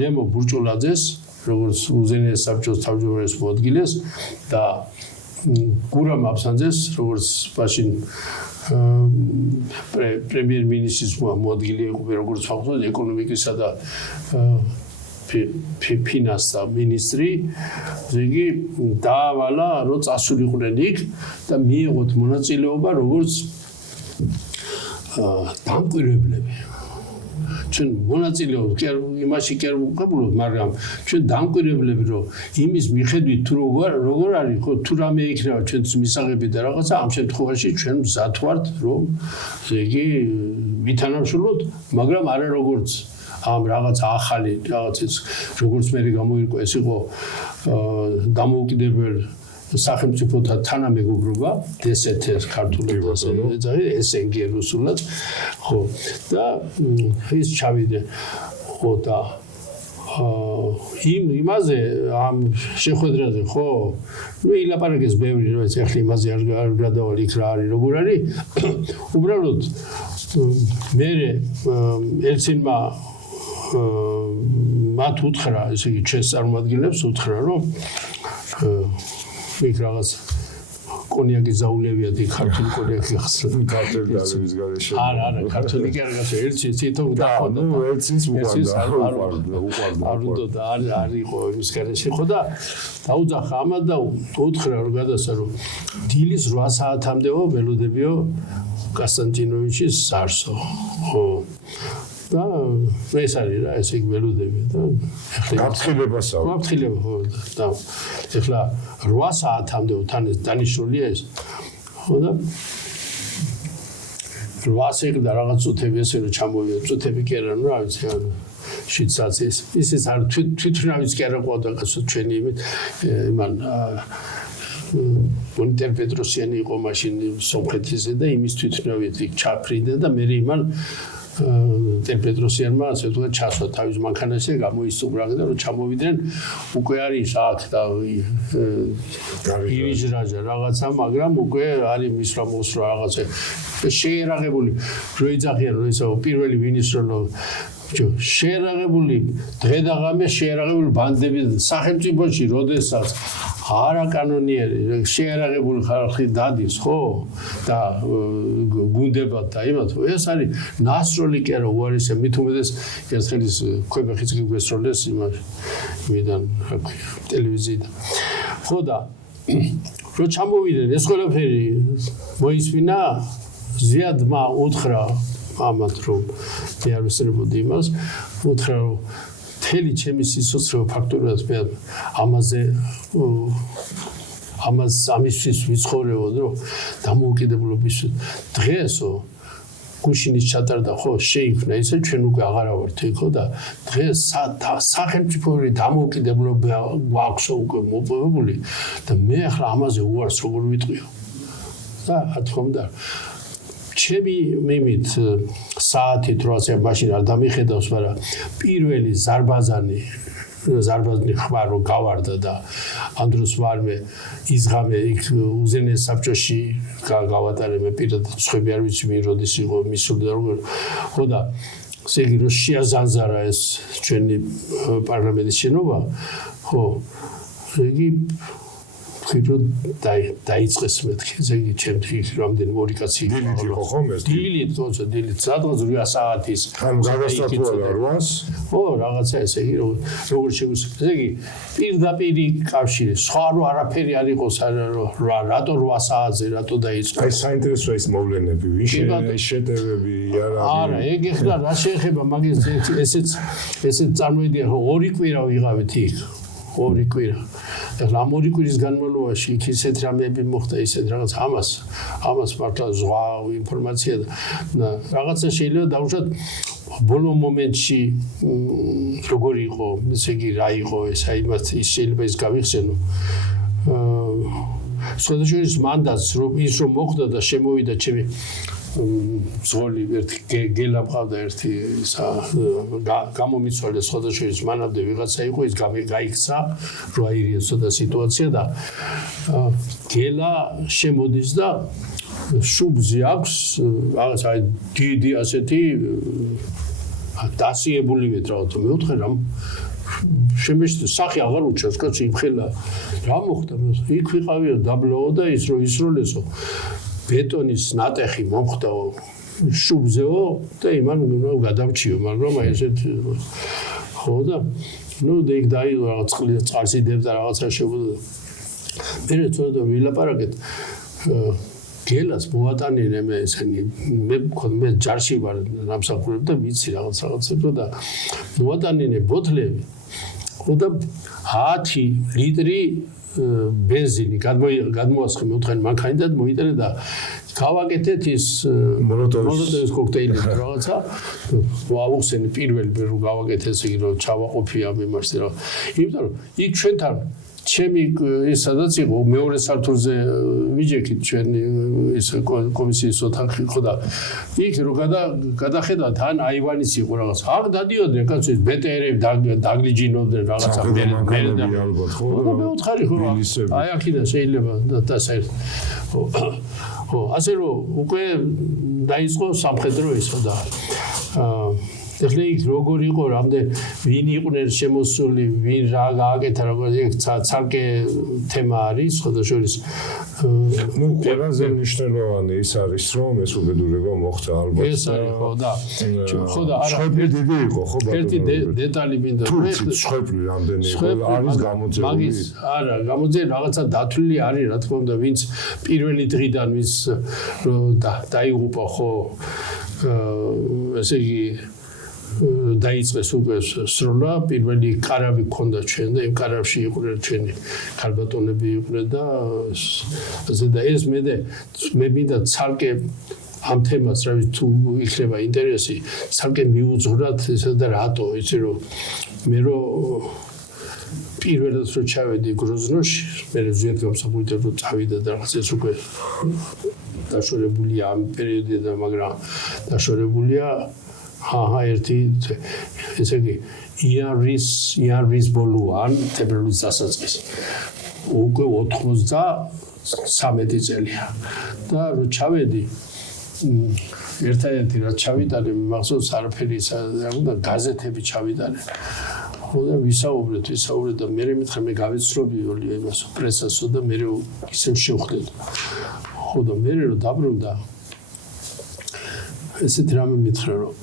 ნემო ბურჭულაძეს როგორც უზენაეს საბჭოს თავმჯდომარეს მოადგილეს და გურამ აბსანძეს როგორც მაშინ პრემიერ-მინისტრის მოადგილე იყო როგორც ფაქტობრივად ეკონომიკისა და ფინანსთა მინისტრი ზეგი დაავალა რომ წასულიყვნენ იქ და მიიღოთ მონაწილეობა როგორც დამკვირვებლები ჩვენ მონაწილეობთ იმაში კი არ ვუყებულობთ, მაგრამ ჩვენ დამკვირვებლები რომ იმის მიხედვით თუ როგორ არის, ხო თუ რამე იქნება ჩვენს მისაღები და რაღაცა ამ შემთხვევაში ჩვენ მზად ვართ რომ იგი ვითანამშრომლოთ, მაგრამ არა როგორც ამ რაღაც ახალი რაღაცის როგორც მე გამოირკვა ეს იყო დამოუკიდებელ სახელმწიფოთა თანამეგობრობა DST-ს ქართულად SNG რუსულად ხო და ის ჩავიდე ხო და იმაზე ამ შეხვედრაზე ხო ნუ ილაპარაკეს ბევრი რომ ეს ახლა იმაზე არ გადავალ იქ რა არის როგორ არის უბრალოდ მე ელცინმა მათ უთხრა ესე იგი ჩვენს წარმომადგენლებს უთხრა რომ იქ რაღაც კონიაკი ზაულებია დი ქართული კონიაკი ხსნა ქართული დალევის გარეშე არა ქართული კი არ გასა ერთი თვითონ დახვდა ნუ ერთის უყარდა არ უნდა არ იყო იმის გარეშე ხო და დაუძახა ამათ და უთხრა რომ გადასა რომ დილის 8 საათამდეო ველოდებიო კასტანტინოვიჩის სარსო ხო და ეს არის რა ესე იგი ველოდები და გაფრთხილებასაა გაფრთხილება ხო და ეხლა 8 საათამდე თან დანიშნულია ეს ხო და 8 და რაღაც წუთები ესე რომ ჩამოვიდა წუთები კი არა ნუ რა ვიცი შვიცაციის ისიც არ თვითონავიც კი არა ყავდა ჩვენი იმით იმან მონიტერ პეტროსიანი იყო მაშინ სომხეთისა და იმის თვითონავით ჩაფრინდა და მე იმან პეტროსიანმა ასე ვთქვათ ჩასვა თავის მანქანაში გამოისწრა და რომ ჩამოვიდნენ უკვე არის აქ და ირიჟრაჟა რაღაცა მაგრამ უკვე არის მისრა მოსრა რაღაცა შეერაღებული რო იძახიან რომ ესა პირველი ვინის რომ შეერაღებული დღე და ღამე შეერაღებული ბანდები სახელმწიფოში როდესაც არაკანონიერი შეერაღებული ხალხი დადის ხო და გუნდებად და იმათ ეს არის ნასროლი კი არა უარესია მით უმეტეს ერთხელის ქვებეხიც კი გვესროლეს იმიდან ტელევიზიიდან ხო და რო ჩამოვიდნენ ეს ყველაფერი მოისმინა ზიადმა უთხრა ამათ რომ მე არ ვესწრებოდი იმას უთხრა რომ მთელი ჩემი სიცოცხლე ფაქტობრივად მე ამისთვის ვიცხოვრებოდ რომ დამოუკიდებლობის დღესო გუშინის ჩატარდა ხო შეიქმნა ისე ჩვენ უკვე აღარა ვართ ხო და დღეს სახელმწიფოური დამოუკიდებლობა გვაქვს უკვე მოპოვებული და მე ახლა ამაზე უარს როგორ ვიტყვიო და ათქომდა ჩემი მიმით საათით როცა მაშინ არ დამიხედავს მაგრამ პირველი ზარბაზანი ხმა რო გავარდა და ანდროს ვარმე იზღამე იქ უზენეს საბჭოში გავატარე მე პირადად სხვები არ ვიცი მე როდის იყო მისული და როგორ ხო და ესე იგი რო შეაზანზარა ეს ჩვენი პარლამენტის შენობა ხო იგი ხირო დაიწყეს მეთქი ესე იგი ჩემთვის რამდენი ორი კაცი დილით იყო ხომ ეს დილით თორსა დილით სადღაც 8 საათის ხან გადასწრაფულა 8-ს ო რაღაცა ესე იგი როგორ შეგვიძლია ესე იგი პირდაპირი კავშირი სხვა რო არაფერი არ იყოს რატო 8 საათზე რატო დაიწყო აი საინტერესოა ის მოვლენები ვინ შეტევები არა ეგ ეხლა რა შეეხება მაგის ესეც წარმოიდგინე რომ ორი კვირა ვიღავით იქ ორი კვირა ეხლა ამ ორი კვირის განმავლობაში იქ ისეთ რამეები მოხდა ისეთ რაღაც ამას მართლა ზღვა ინფორმაცია და რაღაცა შეიძლება დავუშვათ ბოლო მომენტში როგორი იყო ესე იგი რა იყო ეს აი მას შეიძლება ის გავიხსენო სხვადასხვა მანდატს რომ ის რომ მოხდა და შემოვიდა ჩემი ზოლი ერთი გელა მყავდა ერთი ისა გამომიცვალე სხვადასხვა მანამდე ვიღაცა იყო ის გაიქცა რო აირიოს და სიტუაცია და გელა შემოდის და შუბზე აქვს რაღაც აი დიდი ასეთი დასიებულივეთ რაღაცა მე ვთხარ რამ შემეშ სახე აღარ უჩას კაცი იმხელა რა მოხდა მე იქ ვიყავიო დაბლოო და ის რო ისროლესო ბეტონის ნატეხი მომხდაო შუბზეო და იმან გადავჩიო მაგრამ აი ესეთ ხო და ნუ იქ დაიდო რაღაც წყალს იდებ და რაღაცა შეგუდა მე თვითონ ვილაპარაკეთ გელას მოატანინე მე ესენი მე ჯარში ვარ ნამსახურებ და ვიცი რაღაცებს და მოატანინე ბოთლები ხოდა 10 ლიტრი ბენზინი გადმოასხე მეუთხარი მანქანიდან მოიტანე და გავაკეთეთ ის მოლოტოვის კოქტეილი რაღაცა ვაუხსენე პირველი რო გავაკეთე ესე იგი რომ ჩავაყოფია მიმარსი რა იმიტომ რომ იქ ჩვენთან ჩემი ის სადაც იყო მეორე სართულზე ვიჯექით ჩვენ ის კომისიის ოთახი ხო და იქ რო გადახედა თან აივანიც იყო რაღაც აქ დადიოდნენ კაცო ბეტერები დაგლიჯინოდნენ რაღაცა მე ალბათ ხო მე უთხარი ხო აი აქიდან შეიძლება დასაერთ ხო ასე რომ უკვე დაიწყო სამხედრო ისო და ეხლა იქ როგორ იყო რამდენ ვინ იყვნენ შემოსული ვინ რა გააკეთა როგორ იქ ცალკე თემა არის ხოდაშორის ну ყველაზე მნიშვნელოვანი ის არის რომ ეს უბედურება მოხდა ალბათ ეს არის ხო და არა შვეფლი დიდი იყო ხო ბატონო ერთი დეტალი მინდა შვეფლი რამდენი იყო არის გამოძებული მაგის არა გამოძე რაღაცა დათვლილი არის რა თქმა უნდა ვინც პირველი დღიდან ვინც დაიღუპა ხო ესე იგი დაიწყეს უკვე სროლა პირველი კარავი ქონდა ჩვენ და იმ კარავში იყვნენ ჩვენი ქალბატონები იყვნენ და ეს მე მინდა ცალკე ამ თემას რა ვიცი თუ იქნება ინტერესი ცალკე მიუძღვრათ ესა და რატო იცი რომ მე პირველად რო ჩავედი გროზნოში მე ზუსტად გამსახურდით რომ წავიდა და რაღაც ეს უკვე დაშორებულია ამ პერიოდიდან მაგრამ დაშორებულია ერთი ესე იგი იანვრის ბოლოან თებერვლის დასაწყისი უკვე 93 წელია და რო ჩავედი ერთადერთი რაც ჩავიტანე მახსოვს არაფერი და გაზეთები ჩავიტანე ხოდა ვისაუბრეთ და მე მითხრა მე გავიცნობი იმას პრესასო და მე ისევ შევხვდეთ ხოდა მე რო დაბრუნდა ესეთი რამე მითხრა რომ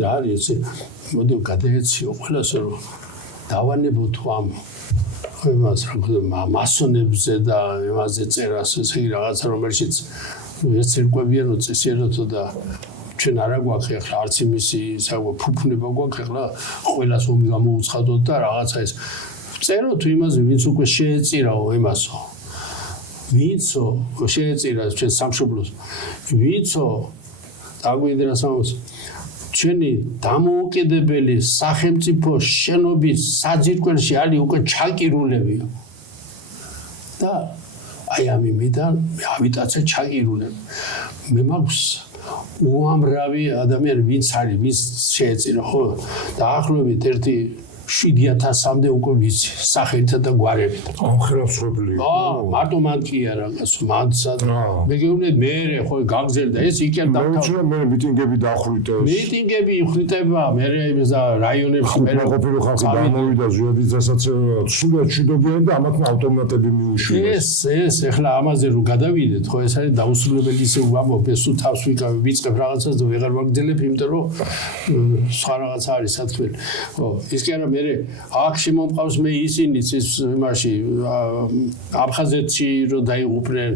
რა არის მოდი გადაეციო ყველას რომ დავანებოთ ამ იმას რა ქვია მასონებზე და იმაზე წერას ესე იგი რაღაცა რომელშიც ეს ცირკვებიანო წესიეროთო და ჩვენ არა გვაქვს ახლა არც იმისი საკუთარ ფუფუნება გვაქვს ახლა ყველას ომი გამოუცხადოთ და რაღაცა ეს წეროთ იმაზე ვინც უკვე შეეწირაო იმასო ვინცო შეეწირა ჩვენ სამშობლოს ვინცო დაგვიდრა სამოს ჩვენი დამოუკიდებელი სახელმწიფო შენობის საძირკველში არის უკვე ჩაკირულებიო და აი ამ იმიდან ავიტაცე ჩაკირულები მე მაქვს უამრავი ადამიანი ვინც არის ვის შეეწირა ხო დაახლოებით 7000-მდე უკვე ვიცი სახელითა და გვარებით. ამხელავსრობლი. მარტო მან კი არა, მანცა. მე გეუბნები მე ხო გაგზელდა ეს იქენ დავთავრე. მე მიტინგები დახვრიტეს. მიტინგები იხვრიტება, მე იმის რაიონებში მე ყოფილი ხალხი გამოვიდა ზუების დასაცავად. სულად შვიდობიან და ამათ ავტომატები მიუშვეს. ეს ეხლა ამაზე რო გადავიდეთ, ხო ეს არის დაუსრულებელი ისე ვამბობ, ეს თუ თავს ვიწყებ რაღაცას და ვეღარ ვაგრძელებ, იმიტომ რომ სხვა რაღაცა არის სათქმელი. ხო, ის კი არა მე აქ შემომყავს მე ისინიც ის იმაში აფხაზეთში რო დაიღუპნენ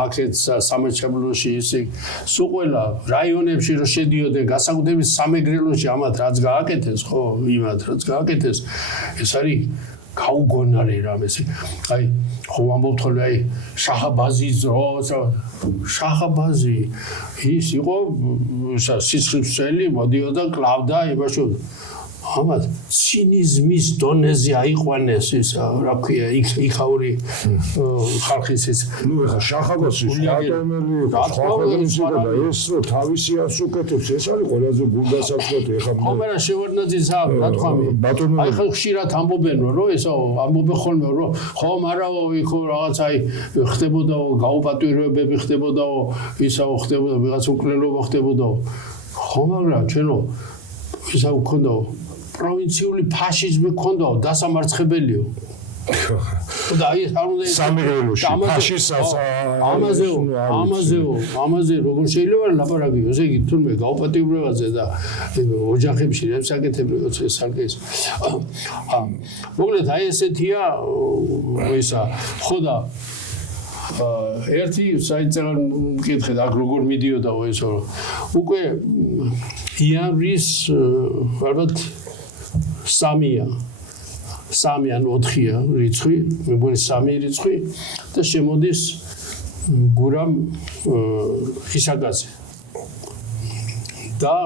აქეთ სამეჩაბლოში ისე სულ ყველა რაიონებში რო შედიოდნენ გასაგდების სამეგრელოში ამათ რაც გააკეთეს ხო იმათ რაც გააკეთეს ეს არის გაუგონარი რამე აი ხო ამბობთ ხოლმე აი შაჰაბაზის შაჰაბაზი ის იყო სისხლისმცველი მოდიოდა კლავდა იმაში ამათ ცინიზმის დონეზე აიყვანეს ის რა ქვია იქაური ხალხის ის ნუ ეხა შახაბასის ადამიანები ხალხები და ეს თავისი ასუკეთებს ეს არის ყველაზე გულდასაწყვეტი ეხა ხომერა შევარდნაძის რა თქვა აი ხალხ ხშირად ამბობენ რომ ესა ამბობენ ხოლმე რომ ხო მარაო იქო რაღაც აი ხდებოდაო გაუპატვირებები ხდებოდაო ისაო ხდებოდა ვიღაც უკვლელობა ხდებოდაო ხო მაგრამ ჩვენო ისა უქონდაო პროვინციული ფაშიზმი ქონდაო დასამარცხებელიო და აი სამეგრელოში ფაშისტს ამაზე როგორ შეიძლება ლაპარაკიო ესე იგი თურმე გაუპატიურებაზე და ოჯახებში რემსაკეთებლებს ეს სალკეს მოკლედ აი ესეთია ისა ხო და ერთი საიტიდან მკითხეთ აქ როგორ მიდიოდაო ესო უკვე იანვრის ალბათ 3-ია 3 ან 4-ია რიცხვი მეგონი 3 რიცხვი და შემოდის გურამ ისაგაზე და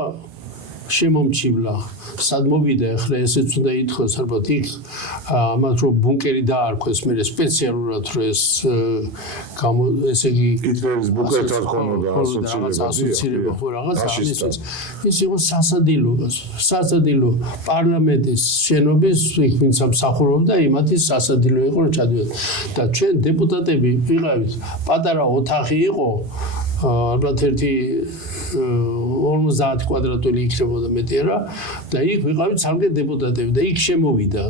შემომჩივლა სად მოვიდა ახლა ესეც უნდა ითქვას ალბათ იქ ამათ რომ ბუნკერი დაარქვეს მე სპეციალურად რომ ეს ესე იგი იტვერის ბუნკერთან ხომოდა ასოცირება ხო რაღაც ის იყო სასადილო პარლამენტის შენობის იქ ვინც ამსახურობდა იმათი სასადილო იყო რომ ჩადიოდა და ჩვენ დეპუტატები ვიყავით პატარა ოთახი იყო ალბათ ერთი 50 კვადრატული იქნებოდა მეტი რა და იქ ვიყავით სამგე დეპუტატები და იქ შემოვიდა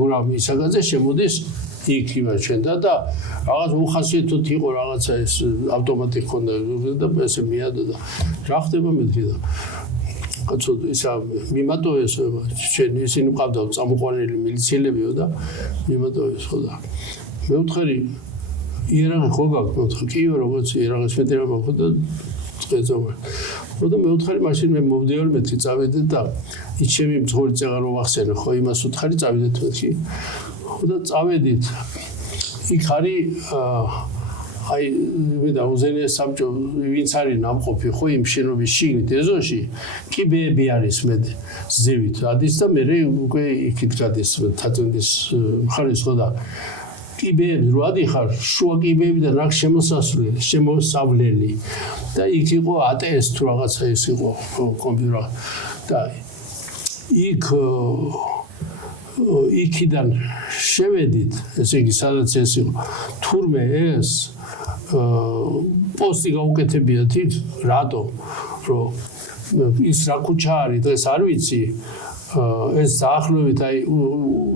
გურამ ისაგაძე შემოდის იქ ჩვენ და რაღაც უხასიათოდ იყო რაღაცა ეს ავტომატი ხონდა და ესე მიადოდა რა ხდება მეთქი და კაცო ისა მიმატოეს ჩვენ ისინი ყავდა წამოყვანილი მილიციელებიო და მიმატოეს ხო და მეუთხარი იერაღი ხო გაქვს კიო როგორც იერაღის ფედერალმა ხო და წეწომა ხო და მეუთხარი მაშინ მე მოვდიოდი მეთქი წავიდე და ის ჩემი მძღოლი წეღარო ვახსენე ხო იმას უთხარი წავიდეთ მეთქი ხო და წავედით იქ არის აი მე და უზენია საბჭო ვინც არის ნამყოფი ხო იმ შენობის შიგნით ეზოში კიბეები არის მე ზევით ადის და მე უკვე იქით გადის თაწმის მხარეს ხო და კიბეები რო ადიხარ შუა კიბეებიდან აქ შემოსავლელი და იქ იყო ATS თუ რაღაცა ის იყო კომპიუტერი და იქიდან შევედით ესე იგი სადაც ეს იყო თურმე ეს პოსტი გაუკეთებიათ იქ რატო რომ ის რა ქუჩა არის დღეს არ ვიცი ეს დაახლოებით აი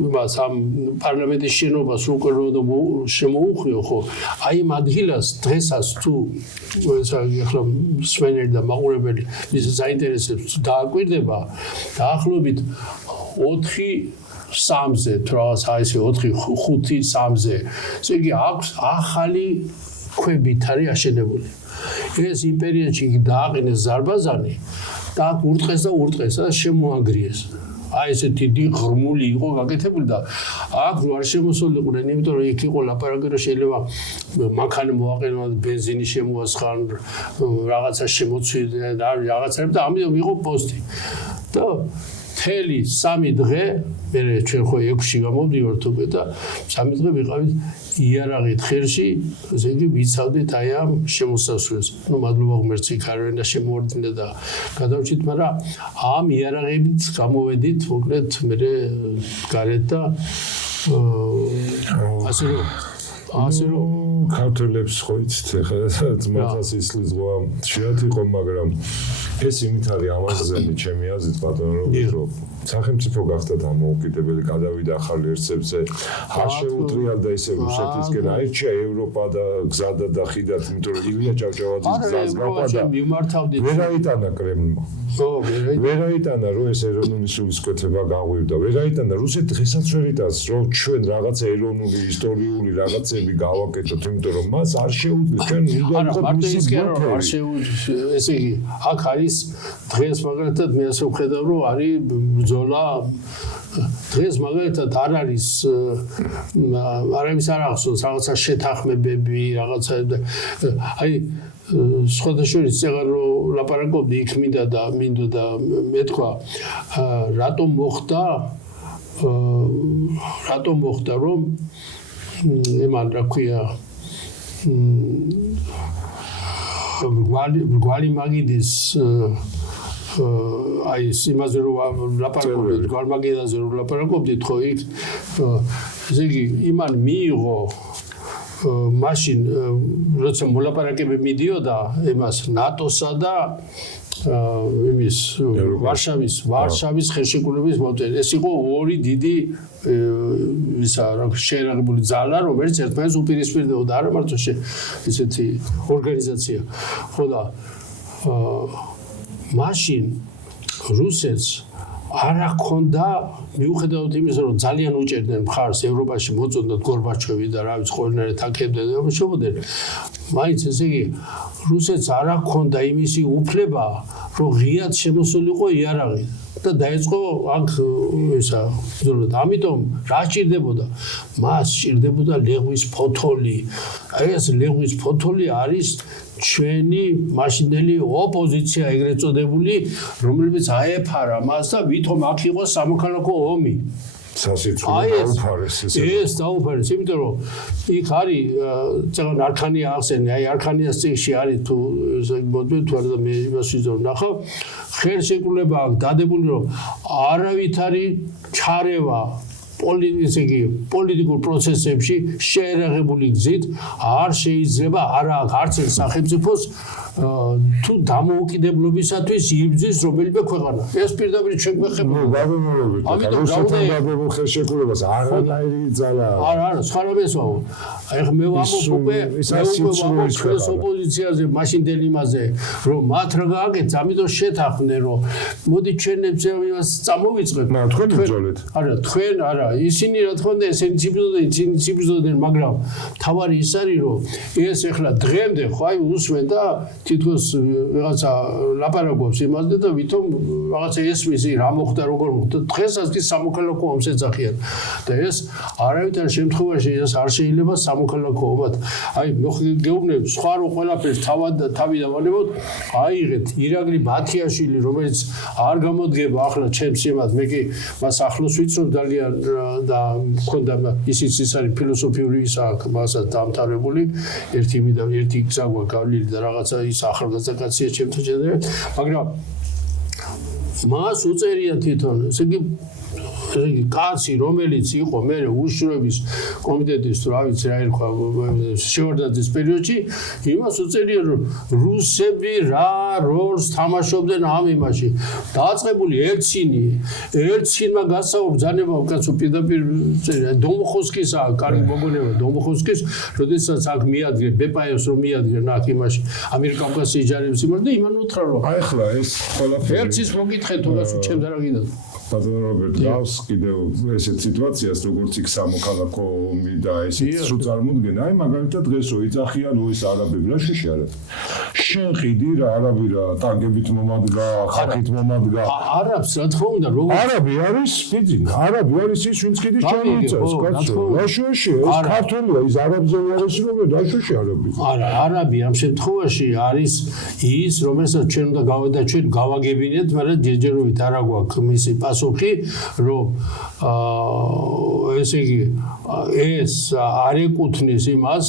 იმას ამ პარლამენტის შენობას უკვე შემოუხვიო ხო აი ამ ადგილას დღესაც თუ ახლა სვენერი და მაყურებელი ის საინტერესებს დააკვირდება დაახლოებით 4-3-ზე თუ რაღაც აი ესე 4-5-3-ზე ესე იგი აქვს ახალი ქვებით არის აშენებული ეს იმ პერიოდში დააყენეს ზარბაზანი და ურტყეს და შემოანგრიეს აი ესეთი ღრმული იყო გაკეთებული და აქ რო არ შემოსულიყვნენ იმიტომ რომ იქ იყო ლაპარაკი რომ შეიძლება მანქანა მოაყენონ ბენზინი შემოასხან რაღაცა შემოცვიდნენ რაღაცა და ამიტომ იყო პოსტი და მთელი 3 დღე მე ჩვენ ხო 6-ში გამოვდივართ უკვე და 3 დღე ვიყავით იერაღით ხელში ესე იგი ვიცავდით აი ამ შემოსასვლელს ნუ მადლობა ღმერთს იქ არ ვენა შემოვარდნე და გადავჭით მაგრამ ამ იერაღებით გამოვედით მოკლედ მე გარეთ და ასე რომ ქართველებს ხო იცით ახლა ძმათას ისლის ზღვა შეათ იყო მაგრამ ეს იმით არის ამაზრზენი ჩემი აზრით ბატონო რომ სახელმწიფო გახდა დამოუკიდებელი გადავიდა ახალ ერთებზე არ შეუტრიალდა ისე რუსეთისკენ აირჩია ევროპა და გზადა და ხიდად იმიტომ რომ ილია ჭავჭავაძის გზას გაყვადა ვერაიტანა კრემლმა ვერაიტანა რომ ეს ეროვნული სულისკვეთება გაღვივდა ვერაიტანა რუსეთი დღესაც ვერ იტანს რომ ჩვენ რაღაცა ეროვნული ისტორიული რაღაცები გავაკეთოთ იმიტომ რომ მას არ შეუძლია ჩვენ უნდა ვიყოთ მისი ბლოკერი არ შეუძლია ესე იგი აქ არის დღეს მაგალითად მე ასე ვხედავ რომ არის ბრძოლა დღეს მაგალითად არ არის არავის არ ახსოვს რაღაცა შეთანხმებები რაღაცა აი სხვადასხვა წეღარო ლაპარაკობდი იქ მინდოდა მეთქვა რატომ მოხდა რომ ემან რა ქვია გვალი მაგიდის აი იმაზე რომ ლაპარაკობდით გვარმაგიდაზე რომ ლაპარაკობდით ხო იქ ესე იგი იმან მიიღო მაშინ როცა მოლაპარაკებები მიდიოდა იმას ნატოსა და იმის ვარშავის ხელშეკრულების მოწესრიგება ეს იყო ორი დიდი ისა რა შეერაღებული ძალა რომელიც ერთმანეთს უპირისპირდებოდა არა მარტო ესეთი ორგანიზაცია ხო და მაშინ რუსეთს არა ქონდა მიუხედავად იმისა რომ ძალიან უჭერდნენ მხარს ევროპაში მოწონდათ გორბაჩოვი და რა ვიცი ყველანაირად აკებდნენ და შევოდნენ მაინც ესე იგი რუსეთს არა ქონდა იმისი უფლება რომ ღიად შემოსულიყო იარაღი და დაიწყო აქ ისა ზოგადად ამიტომ რა სჭირდებოდა მას სჭირდებოდა ლეღვის ფოთოლი აი ეს ლეღვის ფოთოლი არის ჩვენი მაშინდელი ოპოზიცია ეგრეთ წოდებული რომლებიც აეფარა მას და ვითომ აქ იყო სამოქალაქო ომი სასიცოცხლო დაუფარეს ეს დაუფარეს იმიტომ რომ იქ არის წეგან არქანია ახსენე აი არქანიას წიგნში არის თუ მოდი თუ არა მე იმას ვიზრდ ნახავ ხელშეკრულება აქვს დადებული რომ არავითარი ჩარევა პოლიტიკურ პროცესებში შეერაღებული გზით არ შეიძლება არა არც ერთ სახელმწიფოს თუ დამოუკიდებლობისათვის იბრძვის რომელიმე ქვეყანა. ეს პირდაპირ ჩვენ გვეხებოდა. ამიტომ გავუდებულ ხელშეკრულებას არანაირი ძალა. არა, სხვა რამესვაო. აი მე ვამბობ უკვე ჩვენს ოპოზიციაზე მაშინდელი იმაზე რომ მათ რა გააკეთეს, ამიტომ შეთანხმდნენ რომ მოდი ჩვენ იმას წამოვიწყებთ. თქვენ ბრძოლეთ. არა, თქვენ არა, ისინი რა თქმა უნდა ესენი ციბრძოდნენ, მაგრამ თავარი ის არის რომ ეს ახლა დღემდე ხო აი უსმენ და თითქოს რაღაცა ლაპარაკობს იმაზე და ვითომ რაღაცა ესმის რა მოხდა როგორ მოხდა დღესაც კი სამოქალაქო ომს ეძახიან და ეს არავითარ შემთხვევაში ეს არ შეიძლება სამოქალაქო ომად აი გეუბნებ სხვა რო ყველაფერს თავი დავანებოთ აიღეთ ირაკლი ბათიაშვილი რომელიც არ გამოდგება ახლა ჩემს იმად მე კი მას ახლოს ვიცნობ ძალიან და მქონდა ისიც ის არის ფილოსოფიური ისა მასაც დამთავრებული ერთი მიდან ერთი გზა გვაქვს და რაღაცა ის ახალგაზრდა კაცია ჩემთვის შეიძლება მაგრამ მას უწერია თვითონ ესე იგი კაცი რომელიც იყო მე უშუალობის კომიტეტის თუ რა ვიცი რა ერქვა შევარდაძის პერიოდში იმას უწერია რომ რუსები რა როლს თამაშობდნენ ამ იმაში დაწყებული ელცინმა გასაუბრა ბრძანება უკაცო პირდაპირ დომოხოვსკისა კარგი მოგონება დომოხოვსკის როდესაც აქ მიადგენ ბეპაევს რომ მიადგენ აქ იმაში ამიერკავკასიის ჯარების იმას და იმან უთხრა რომ აი ხლა ეს ყველაფერი ელცის მოგითხეთ თუ გასულ ჩემს რა გინდა ბატონო რობერტ გავს კიდევ ესეთ სიტუაციას როგორც იქ სამოქალაქო ომი და ესეც რო წარმოდგენ აი მაგალითად დღეს რო იძახიან ის არაბები რა შეშარეთ შენ ყიდი რა არაბი რა ტანგებით მომადგა ხალხით მომადგა არაბს რა თქმა უნდა როგორ არაბი არის ფიძინა არაბი არის ის ვინც ყიდის ჩამოიწევს კაცო რა შეში ეს ქართულია ის არაბზე არის როგორ რა შეში არაბი არა არაბი ამ შემთხვევაში არის ის რომელსაც ჩვენ უნდა გავადაჩვენოთ გავაგებინეთ მაგრამ ჯერჯერობით არა გვაქვს მისი პასუხი რომ ესე იგი ეს არ ეკუთვნის იმას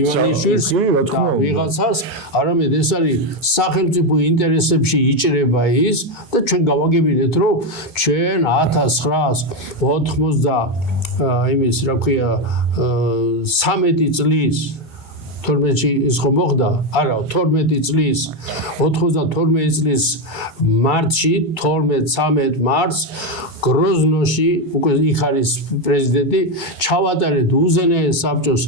ივანიშვილს და ვიღაცას არამედ ეს არის სახელმწიფო ინტერესებში იჭრება ის და ჩვენ გავაგებინეთ რომ ჩვენ 1980 იმის რა ქვია 13 წლის 12-ში ის ხომ მოხდა? არა, 12 წლის 92 წლის მარტში 12-13 მარტს გროზნოში უკვე იქ არის პრეზიდენტი ჩავატარეთ უზენაეს საბჭოს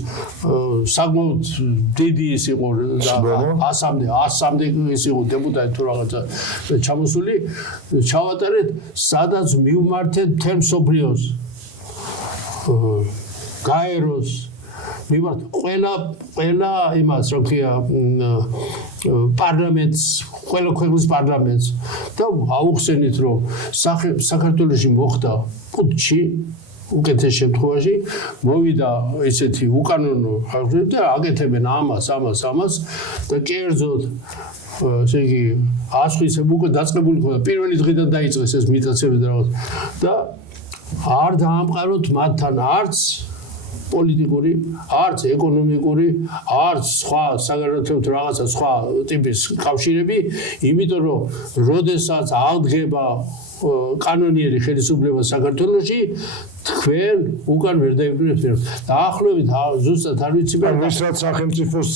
საკმაოდ დიდი ის იყო და 100-მდე ის იყო დეპუტატი თუ რაღაცა ჩამოსული ჩავატარეთ სადაც მივმართეთ მთელ მსოფლიოს გაეროს მივართ ყველა იმას რა ქვია პარლამენტს ყველა ქვეყნის პარლამენტს და აუხსენით რომ საქართველოში მოხდა პუტჩი უკეთეს შემთხვევაში მოვიდა ესეთი უკანონო ხალხი და აკეთებენ ამას და კერძოდ ესე იგი ასხვისებ უკვე დაწყებული ხოდა პირველი დღიდან დაიწყეს ეს მიტაცები და რაღაც და არ დაამყაროთ მათთან არც პოლიტიკური, არც ეკონომიკური, არც სხვა საგარეო რაღაცა სხვა ტიპის კავშირები, იმიტომ რომ როდესაც აღდგება კანონიერი ხელისუფლება საქართველოში თქვენ უკან ვერ დაიბრუნებთ. დაახლოებით ზუსტად არ ვიცი მაგრამ ის რაც სახელმწიფოს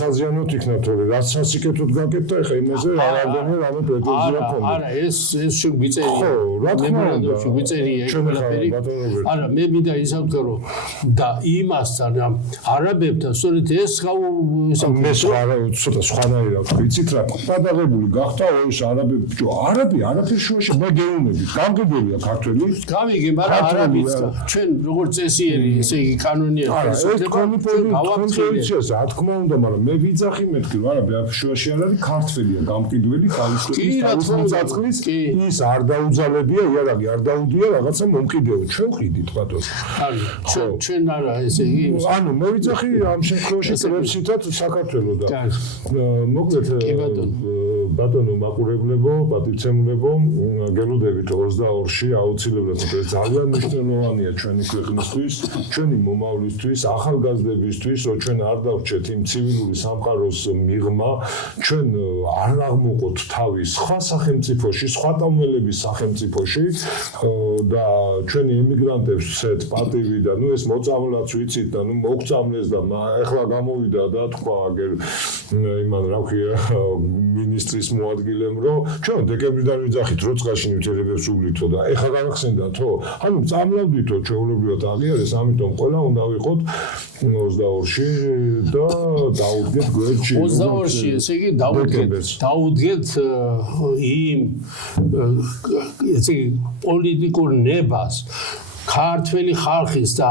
საზიანოთ იქნა თორე რაც სასიკეთოდ გაკეთდა ეხა იმაზე რამდენი რამე პრეტენზია ქონდა. არა ეს შეგვიწერია. ხო, რა თქმა უნდა, შეგვიწერია ყველაფერი. არა მე მინდა ისევ ვთქვა რომ და იმასთან არაბებთან სწორედ ეს მე ცოტა სხვანაირად ვიცით რა პადაღებული გახდა ის არაბები არაფერ შუაში მე გეუბნებით გამგებელია ქართველი გამიგე მაგრამ არაბიც ჩვენ როგორც წესიერი ესე იგი კანონია გავაფრთხილეთ რა თქმა უნდა მაგრამ მე ვიძახი მეთქი რომ არაბი შუაში არ არის ქართველია გამყიდველი თავისუფლების ის არ დაუძალებია იარაღი არ დაუდია რაღაცა მომყიდეო ჩვენ ვყიდით ბატონო ჩვენ არა ესე იგი ანუ მე ვიძახი ამ შემთხვევაში პრინციპად საქართველოს და მოკლედ ბატონო მაყურებლებო, პატივცემულებო, გელოდებით 22-ში აუცილებლად ეს ძალიან მნიშვნელოვანია ჩვენი ქვეყნისთვის, ჩვენი მომავლისთვის, ახალგაზრდებისთვის, რომ ჩვენ არ დავრჩეთ იმ ცივილური სამყაროს მიღმა, ჩვენ არ აღმოყოთ თავის სხვა სახელმწიფოში, სხვა ტომელების სახელმწიფოში და ჩვენი ემიგრანტებს ვცეთ პატივი და ეს მოწამლაც ვიცით და მოგწამლეს და ეხლა გამოვიდა და თქვა აგერ იმან რა ქვია მინისტრის მოადგილემ რომ ჩვენ დეკემბრიდან ვიძახით რო წყალში ნივთიერებებს უვლითო და ეხლა გავახსენდათო ანუ წამლავდითო ჩვეულებრივად აღიარეს ამიტომ ყველა უნდა ვიყოთ 22-ში და დაუდგეთ გვერდში 22-ში ესე იგი დაუდგეთ იმ ესე იგი პოლიტიკურ ნებას ქართველი ხალხის და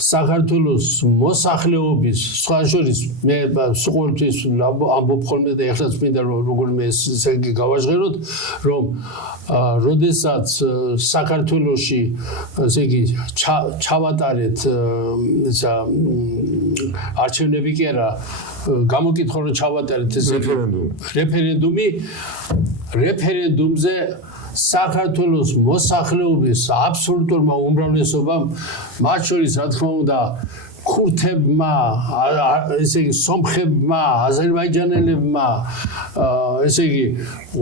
საქართველოს მოსახლეობის სხვა შორის მე სულ ამბობ ხოლმე და ეხლაც მინდა რომ როგორმე ესე იგი გავაჟღეროთ რომ როდესაც საქართველოში ესე იგი ჩავატარეთ ისა არჩევნები კი არა გამოკითხო რომ ჩავატარეთ ეს რეფერენდუმზე საქართველოს მოსახლეობის აბსოლუტურმა უმრავლესობამ მათ შორის რა თქმა უნდა ქურთებმა ესე იგი სომხებმა აზერბაიჯანელებმა ესე იგი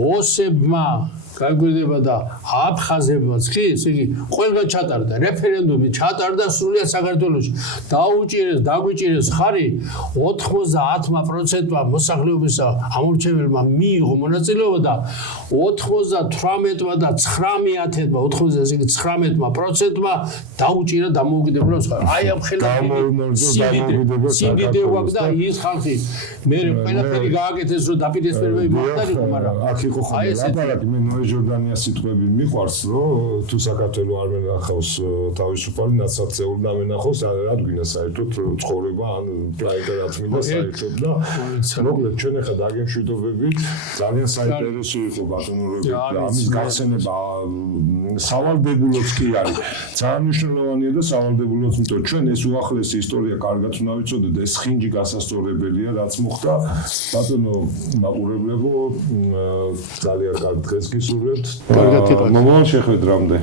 ოსებმა გაგვირდება და აფხაზებმაც კი ესე იგი ყველგან ჩატარდა რეფერენდუმი ჩატარდა სრულიად საქართველოში დაგვიჭირეს ხარი 90% მოსახლეობისა ამორჩეველმა მიიღო მონაწილეობა და 98-მა და 19-მა 19%-მა დაუჭირა დამოუკიდებლობას აი ამ ხელა სიმდიდრე გვაქვს და ის ხალხი მე ყველაფერი გააკეთეს რომ დაპირისპირებები მოხდარიყო მაგრამ აქ იყო ხოლმე ლაპარაკი მე ჟორდანიას სიტყვები მიყვარს რომ თუ საქართველო არ მენახავს თავისუფალი ნაცვალწეული და მენახავს რადგინა საერთოდ ცხოვრება ან პრაიტერაც მინდა საერთოდ და მოკლედ ჩვენ ახლა დაგემშვიდობებით ძალიან საინტერესო იყო ბატონურები და ამის გახსენება სავალდებულოც კი არის ძალიან მნიშვნელოვანია და სავალდებულოც იმიტომ ჩვენ ეს უახლესი ისტორია კარგად უნდა ვიცოდეთ ეს ხინჯი გასასწორებელია რაც მოხდა ბატონო მაყურებლებო ძალიან კარგ დღეს გისურვებთ. კარგად იყავით. მომავალ შეხვედრამდე.